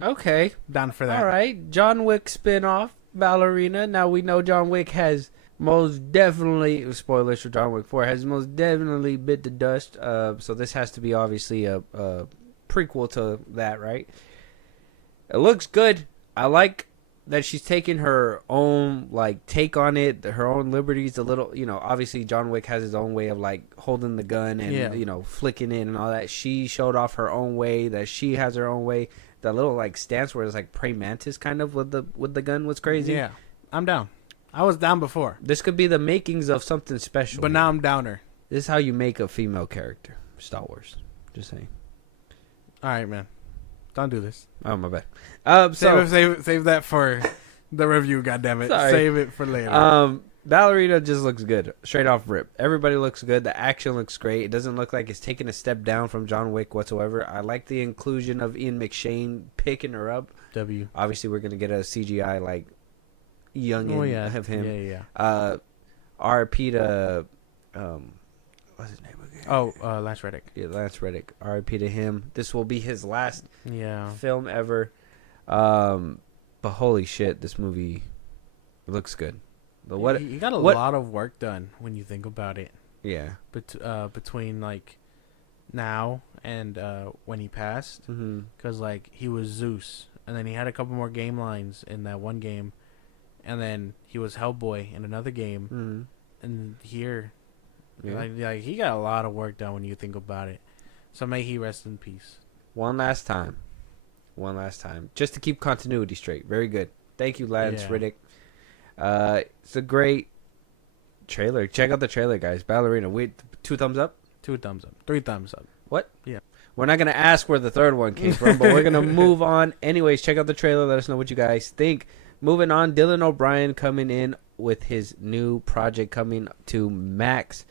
Okay. Down for that. All right. John Wick spinoff. Ballerina. Now we know John Wick has most definitely, spoilers for John Wick 4, has most definitely bit the dust. So this has to be obviously a prequel to that, right? It looks good. I like that she's taking her own like take on it, her own liberties a little. Obviously John Wick has his own way of like holding the gun and flicking it and all that. She showed off her own way, that she has her own way. That little like stance where it's like praying mantis kind of with the gun was crazy. Yeah, I'm down. I was down before. This could be the makings of something special. But now I'm downer. This is how you make a female character. Star Wars. Just saying. All right, man. Don't do this. Oh, my bad. Save that for the review, goddammit. Sorry. Save it for later. Ballerina just looks good. Straight off rip. Everybody looks good. The action looks great. It doesn't look like it's taking a step down from John Wick whatsoever. I like the inclusion of Ian McShane picking her up. W. Obviously, we're going to get a CGI, like, youngin' of him. Yeah. RP to... what's his name again? Lance Reddick. Yeah, Lance Reddick. RP to him. This will be his last film ever. But holy shit, this movie looks good. He got a lot of work done when you think about it. Yeah. Between like now and when he passed, because like he was Zeus, and then he had a couple more game lines in that one game, and then he was HellBoy in another game, and here, like he got a lot of work done when you think about it. So may he rest in peace. One last time, just to keep continuity straight. Very good. Thank you, Lance Reddick. It's a great trailer. Check out the trailer, guys. Ballerina. Wait, 2 thumbs up? 2 thumbs up. 3 thumbs up. What? Yeah. We're not going to ask where the third one came from, but we're going to move on. Anyways, check out the trailer. Let us know what you guys think. Moving on, Dylan O'Brien coming in with his new project coming to Max.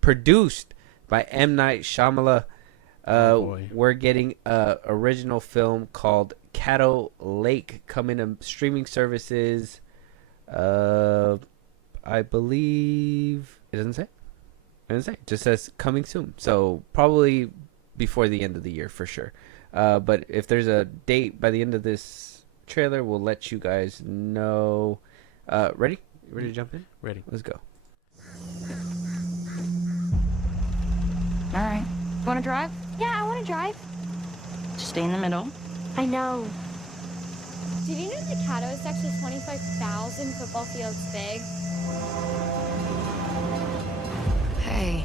Produced by M. Night Shyamalan. We're getting an original film called Caddo Lake coming to streaming services. I believe it doesn't say. It just says coming soon. So probably before the end of the year for sure. But if there's a date by the end of this trailer, we'll let you guys know. Ready? Ready to jump in? Ready. Let's go. All right. Want to drive? Yeah, I want to drive. Just stay in the middle. I know. Did you know that Caddo is actually 25,000 football fields big? Hey.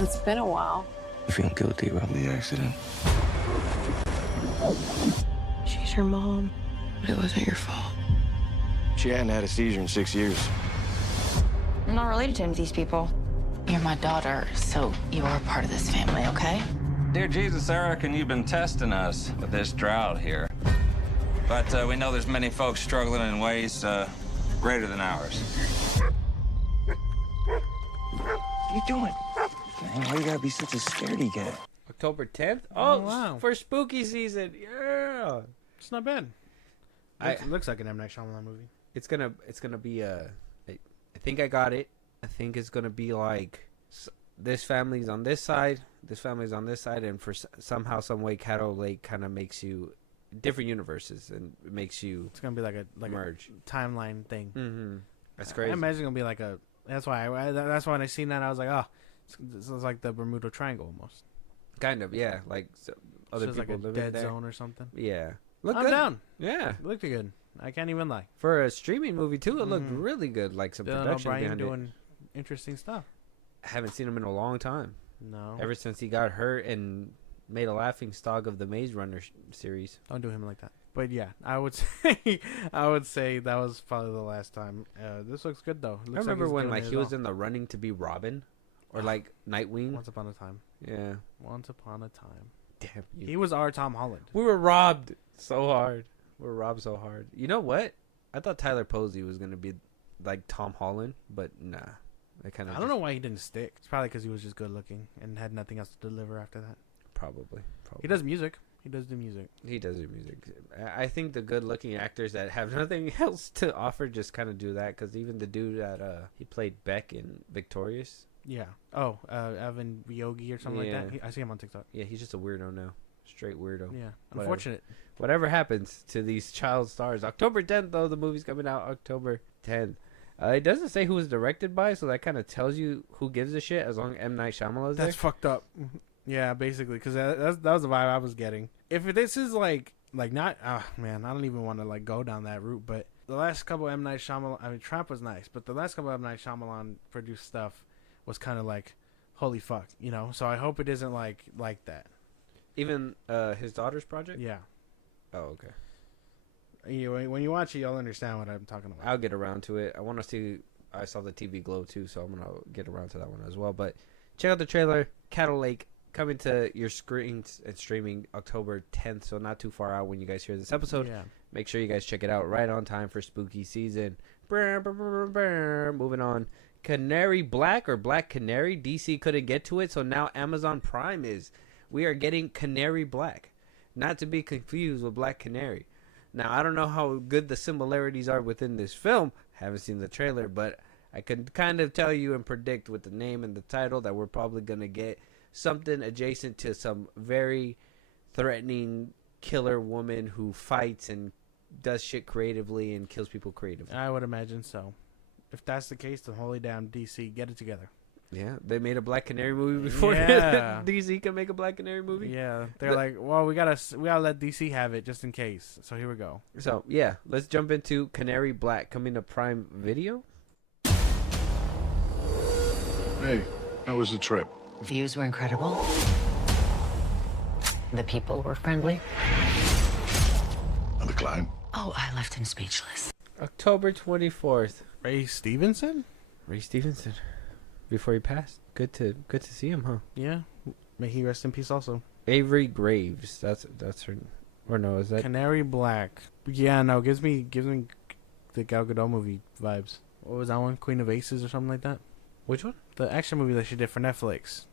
It's been a while. You feel guilty about the accident? She's your mom, but it wasn't your fault. She hadn't had a seizure in 6 years. I'm not related to any of these people. You're my daughter, so you are a part of this family, okay? Dear Jesus, I reckon you've been testing us with this drought here. But we know there's many folks struggling in ways greater than ours. What are you doing? Man, why you gotta be such a scaredy cat? October 10th? Oh, Oh, wow. for spooky season. Yeah. It's not bad. It looks like an M. Night Shyamalan movie. It's gonna be I think I got it. I think it's gonna be like this family's on this side, this family's on this side, and for somehow, some way, Caddo Lake kind of makes you different universes and it makes you It's gonna be like a merge. timeline thing. Mm-hmm. That's crazy. I imagine it's gonna be like a. That's why. That's why when I seen that, I was like, oh, this is like the Bermuda Triangle almost. Kind of, yeah. Like other It's people like a live dead there. zone or something. Yeah. Look I'm good. down. Yeah. It looked good. I can't even lie. For a streaming movie too, it looked Mhm. really good. Like some Dylan production O'Brien behind doing interesting stuff. it. I haven't seen him in a long time. No, Ever since he got hurt and made a laughing stock of the Maze Runner series. don't do him like that. But yeah, I would say that was probably the last time. This looks good though. I remember when like he was in the running to be Robin, or like Nightwing. Once Upon a Time. Yeah. Once Upon a Time. Damn you. He was our Tom Holland. We were robbed so hard. We were robbed so hard. You know what? I thought Tyler Posey was gonna be like Tom Holland, but nah. I don't know why he didn't stick. It's probably because he was just good looking and had nothing else to deliver after that. Probably. He does music. He does do music. He does do music. I think the good-looking actors that have nothing else to offer just kind of do that. Because even the dude that he played Beck in Victorious. Yeah. Oh, Evan Yogi or something Yeah. like that. I see him on TikTok. Yeah, he's just a weirdo now. Straight weirdo. Yeah. Whatever. Unfortunate. Whatever happens to these child stars. October 10th, though, the movie's coming out October 10th. It doesn't say who was directed by, so that kind of tells you who gives a shit as long as M. Night Shyamalan's there. That's fucked up. Yeah, basically, because that was the vibe I was getting. If this is like not, man, I don't even want to like go down that route. But the last couple M. Night Shyamalan, I mean, Trap was nice, but the last couple M. Night Shyamalan produced stuff was kind of like, holy fuck, you know. So I hope it isn't like that. Even his daughter's project? Yeah. Oh, okay. When you watch it, you'll understand what I'm talking about. I'll get around to it. I want to see. I saw the TV Glow too, so I'm gonna get around to that one as well. But check out the trailer. Caddo Lake coming to your screens and streaming October 10th, so not too far out when you guys hear this episode. Yeah. Make sure you guys check it out right on time for spooky season. Moving on. Canary Black or Black Canary. DC couldn't get to it, so now Amazon Prime is. We are getting Canary Black, not to be confused with Black Canary. Now, I don't know how good the similarities are within this film. Haven't seen the trailer, but I can kind of tell you and predict with the name and the title that we're probably going to get something adjacent to some very threatening killer woman who fights and does shit creatively and kills people creatively. I would imagine so. If that's the case, then holy damn DC, get it together. Yeah, they made a Black Canary movie before Yeah. DC can make a Black Canary movie. Yeah, they're like, well, we gotta let DC have it just in case. So here we go. So yeah, let's jump into Canary Black coming to Prime Video. Hey, how was the trip? Views were incredible. The people were friendly. And the client? Oh, I left him speechless. October 24th. Ray Stevenson? Ray Stevenson. Before he passed. Good to see him, huh? Yeah. May he rest in peace also. Avery Graves. That's her. Or no, is that Canary Black? Yeah, no, gives me the Gal Gadot movie vibes. What was that one? Queen of Aces or something like that? which one? The action movie that she did for Netflix.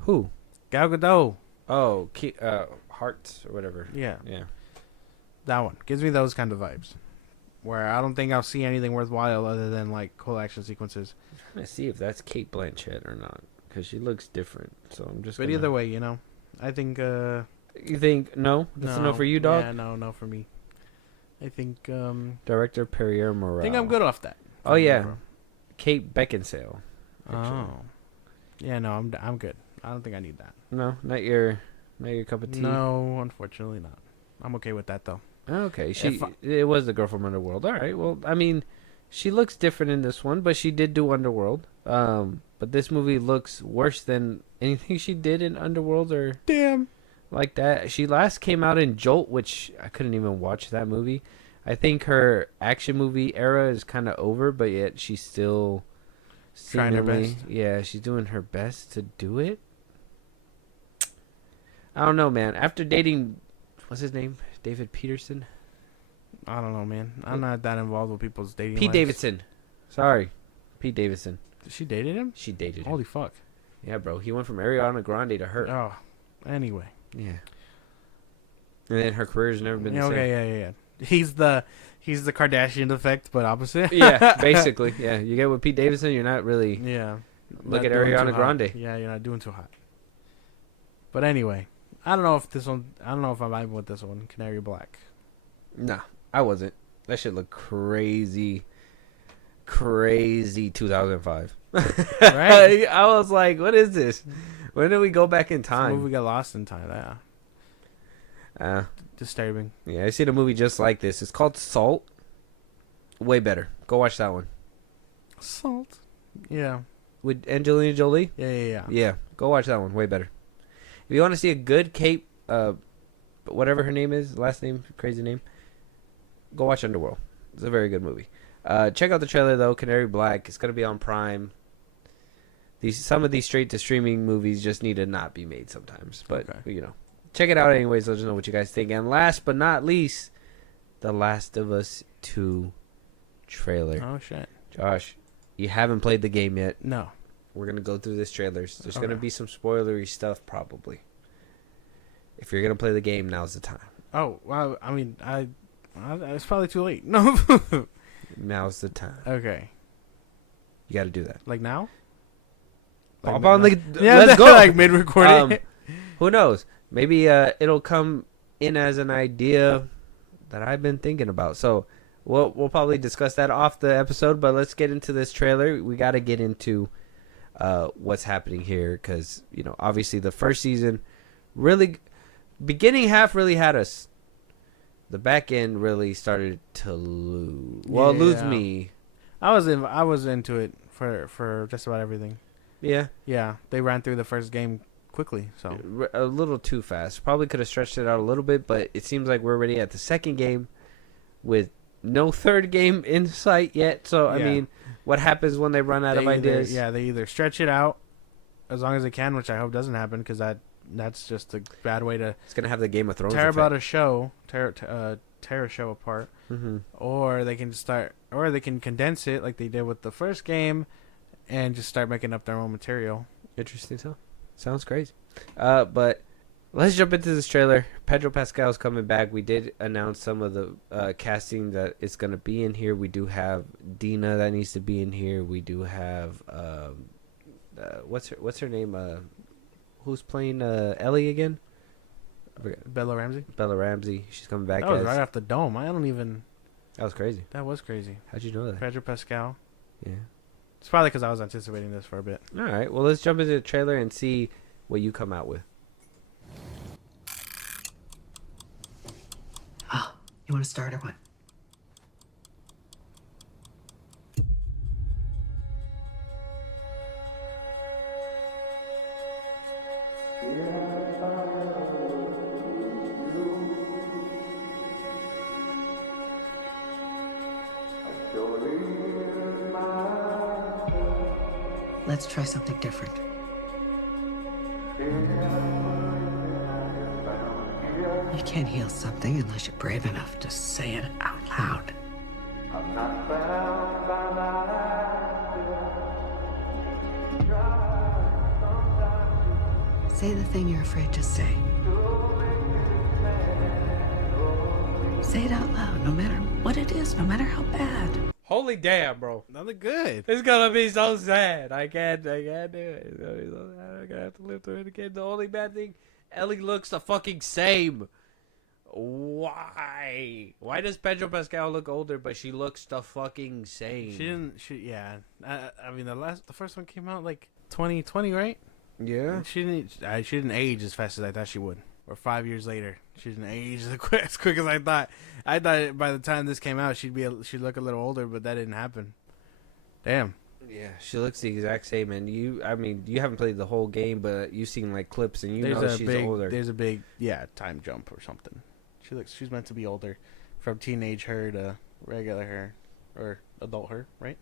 Who? Gal Gadot. Oh, Hearts or whatever. Yeah. Yeah. That one. Gives me those kind of vibes. Where I don't think I'll see anything worthwhile other than like cool action sequences. I'm trying to see if that's Kate Blanchett or not, because she looks different. So I'm just. But either way, you know, I think. You think no? That's a no for you, dog. Yeah, no for me. I think. Director Pierre Morel. I think I'm good off that. Oh yeah, Kate Beckinsale. Oh. Yeah, no, I'm good. I don't think I need that. No, not your cup of tea. No, unfortunately not. I'm okay with that though. Okay, it was the girl from Underworld. All right, well, I mean, she looks different in this one, but she did do Underworld. But this movie looks worse than anything she did in Underworld or damn like that. She last came out in Jolt, which I couldn't even watch that movie. I think her action movie era is kind of over, but yet she's still trying her best. Yeah, she's doing her best to do it. I don't know, man. After dating, what's his name? David Peterson? I don't know, man. I'm not that involved with people's dating Pete lives. Davidson. Sorry. Pete Davidson. She dated him? She dated him. Holy fuck. Yeah, bro. He went from Ariana Grande to her. Oh, anyway. Yeah. And then her career's never been the same. Okay, yeah. He's the Kardashian effect, but opposite. Yeah, basically. Yeah, you get with Pete Davidson, you're not really. Yeah. Look Not at doing Ariana too Grande. hot. Yeah, you're not doing too hot. But anyway, I don't know if I'm vibing with this one. Canary Black. Nah, I wasn't. That shit looked crazy. Crazy 2005. Right? I was like, what is this? When did we go back in time? We got lost in time. Yeah. Disturbing. Yeah, I seen a movie just like this. It's called Salt. Way better. Go watch that one. Salt. Yeah. With Angelina Jolie? Yeah. Yeah, go watch that one. Way better. If you want to see a good Kate, whatever her name is, last name, crazy name, go watch Underworld. It's a very good movie. Check out the trailer, though. Canary Black. It's going to be on Prime. Some of these straight-to-streaming movies just need to not be made sometimes. But, you know. Check it out anyways. Let us know what you guys think. And last but not least, The Last of Us 2 trailer. Oh, shit. Josh, you haven't played the game yet. No. We're going to go through this trailer. There's going to be some spoilery stuff, probably. If you're going to play the game, now's the time. Oh, well, I mean, it's probably too late. No. Now's the time. Okay. You got to do that. Like now? Pop on the... Yeah, let's go. Like mid-recording. Who knows? Maybe it'll come in as an idea that I've been thinking about. So we'll probably discuss that off the episode, but let's get into this trailer. We got to get into what's happening here because, you know, obviously the first season really... Beginning half really had us. The back end really started to lose. Well, lose me. I was into it for just about everything. Yeah. Yeah, they ran through the first game quickly, so a little too fast. Probably could have stretched it out a little bit, but it seems like we're already at the second game with no third game in sight yet. So I mean, what happens when they run out of ideas? They either stretch it out as long as they can, which I hope doesn't happen because that's just a bad way to. It's gonna have the Game of Thrones tear effect. about a show, tear a show apart, or they can condense it like they did with the first game, and just start making up their own material. Interesting. Sounds crazy. But let's jump into this trailer. Pedro Pascal's coming back. We did announce some of the casting that is gonna be in here. We do have Dina that needs to be in here. We do have what's her name? Who's playing Ellie again? Bella Ramsey. Bella Ramsey. She's coming back. That was right off the dome. That was crazy. That was crazy. How'd you know that? Pedro Pascal. Yeah. It's probably because I was anticipating this for a bit. All right. Well, let's jump into the trailer and see what you come out with. Oh, you want to start or what? Let's try something different. You can't heal something unless you're brave enough to say it out loud. Say the thing you're afraid to say. Say it out loud, no matter what it is, no matter how bad. Holy damn, bro. That look good. It's gonna be so sad. I can't do it. It's gonna be so sad. I'm gonna have to live through it again. The only bad thing, Ellie looks the fucking same. Why? Why does Pedro Pascal look older, but she looks the fucking same? Yeah. I mean, the first one came out like 2020, right? Yeah. She didn't age as fast as I thought she would. Or 5 years later, she didn't age as quick as I thought. I thought by the time this came out, she'd look a little older, but that didn't happen. Damn. Yeah, she looks the exact same. And you haven't played the whole game, but you've seen like clips, and she's older. There's a big time jump or something. She's meant to be older, from teenage her to regular her, or adult her, right?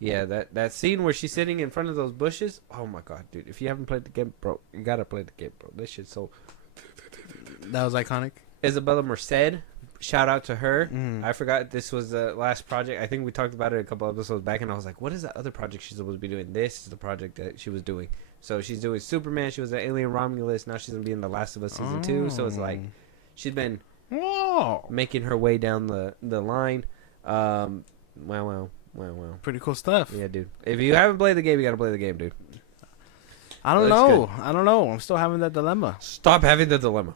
Yeah, that scene where she's sitting in front of those bushes. Oh my god, dude! If you haven't played the game, bro, you gotta play the game, bro. This shit's so. That was iconic. Isabella Merced, shout out to her. I forgot this was the last project. I think we talked about it a couple episodes back, and I was like, "What is that other project she's supposed to be doing?" This is the project that she was doing. So she's doing Superman. She was an Alien Romulus. Now she's gonna be in The Last of Us season 2. So it's like she's been making her way down the line. Wow. Pretty cool stuff. Yeah, dude. If you haven't played the game, you gotta play the game, dude. I don't know. I'm still having that dilemma. Stop having the dilemma.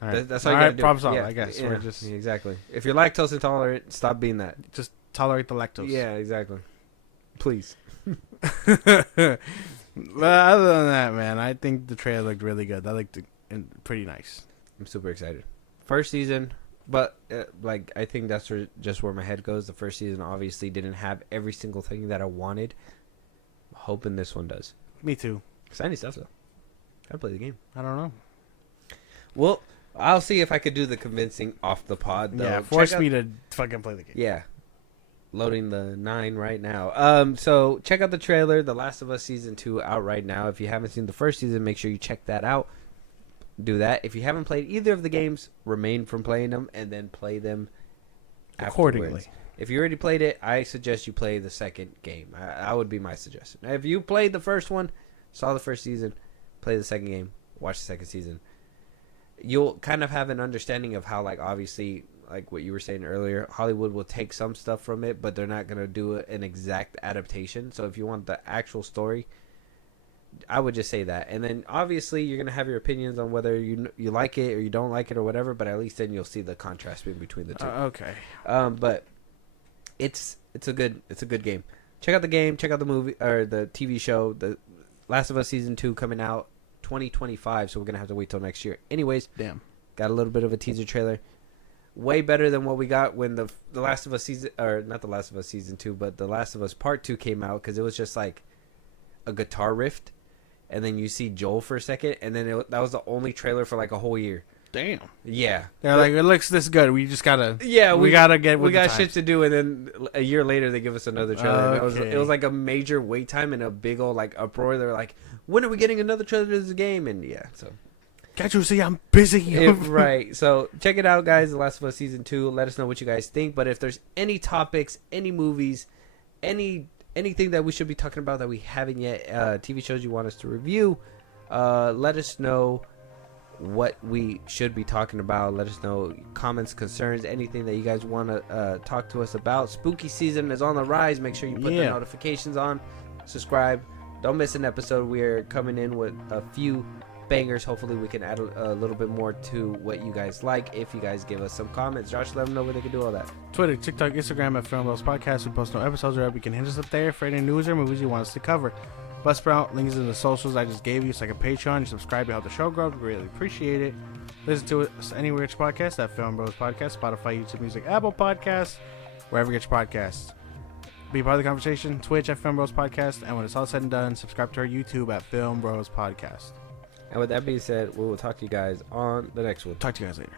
All right. That's all you gotta do. Problem solved, Yeah, I guess. yeah, We're just exactly. If you're lactose intolerant, stop being that. Just tolerate the lactose. Yeah, exactly. Please. But other than that, man, I think the trailer looked really good. That looked pretty nice. I'm super excited. First season, but I think that's just where my head goes. The first season obviously didn't have every single thing that I wanted. I'm hoping this one does. Me too. Exciting stuff though. Gotta play the game. I don't know. Well, I'll see if I could do the convincing off the pod though. Yeah, force me to fucking play the game. Yeah. Loading the 9 right now. So check out the trailer. The Last of Us season 2 out right now. If you haven't seen the first season, make sure you check that out. Do that. If you haven't played either of the games, remain from playing them and then play them accordingly. Afterwards. If you already played it, I suggest you play the second game. I would be my suggestion. If you played the first one, saw the first season, play the second game, watch the second season. You'll kind of have an understanding of how, like, obviously, like what you were saying earlier, Hollywood will take some stuff from it, but they're not going to do an exact adaptation. So if you want the actual story, I would just say that. And then obviously you're going to have your opinions on whether you like it or you don't like it or whatever, but at least then you'll see the contrast between the two. Okay. But it's a good game. Check out the game, check out the movie or the TV show. The Last of Us season 2 coming out 2025, so we're going to have to wait till next year. Anyways, damn. Got a little bit of a teaser trailer. Way better than what we got when the Last of Us season, or not the Last of Us season 2, but the Last of Us Part 2 came out, because it was just like a guitar riff, and then you see Joel for a second, and then that was the only trailer for like a whole year. Damn. Yeah. They're like, it looks this good. We just gotta. Yeah, we gotta get. We got shit to do, and then a year later they give us another trailer. Okay. It was like a major wait time and a big old like uproar. They're like, when are we getting another trailer to this game? And yeah, so. Can't you see I'm busy? Right. So check it out, guys. The Last of Us season 2. Let us know what you guys think. But if there's any topics, any movies, anything that we should be talking about that we haven't yet, TV shows you want us to review, let us know what we should be talking about. Let us know comments, concerns, anything that you guys want to talk to us about. Spooky season is on the rise. Make sure you put the notifications on. Subscribe. Don't miss an episode. We're coming in with a few bangers. Hopefully we can add a little bit more to what you guys like if you guys give us some comments. Josh, let them know where they can do all that. Twitter, TikTok, Instagram at FIlmBros Podcast. We post no episodes or you can hit us up there for any news or movies you want us to cover. Buzzsprout, links in the socials I just gave you. It's like a Patreon. You subscribe to help the show grow. We really appreciate it. Listen to it anywhere it's podcast at FIlmBros Podcast, Spotify, YouTube Music, Apple Podcasts, wherever you get your podcasts. Be part of the conversation. Twitch at FIlmBros Podcast. And when it's all said and done, subscribe to our YouTube at FIlmBros Podcast. And with that being said, we will talk to you guys on the next one. Talk to you guys later.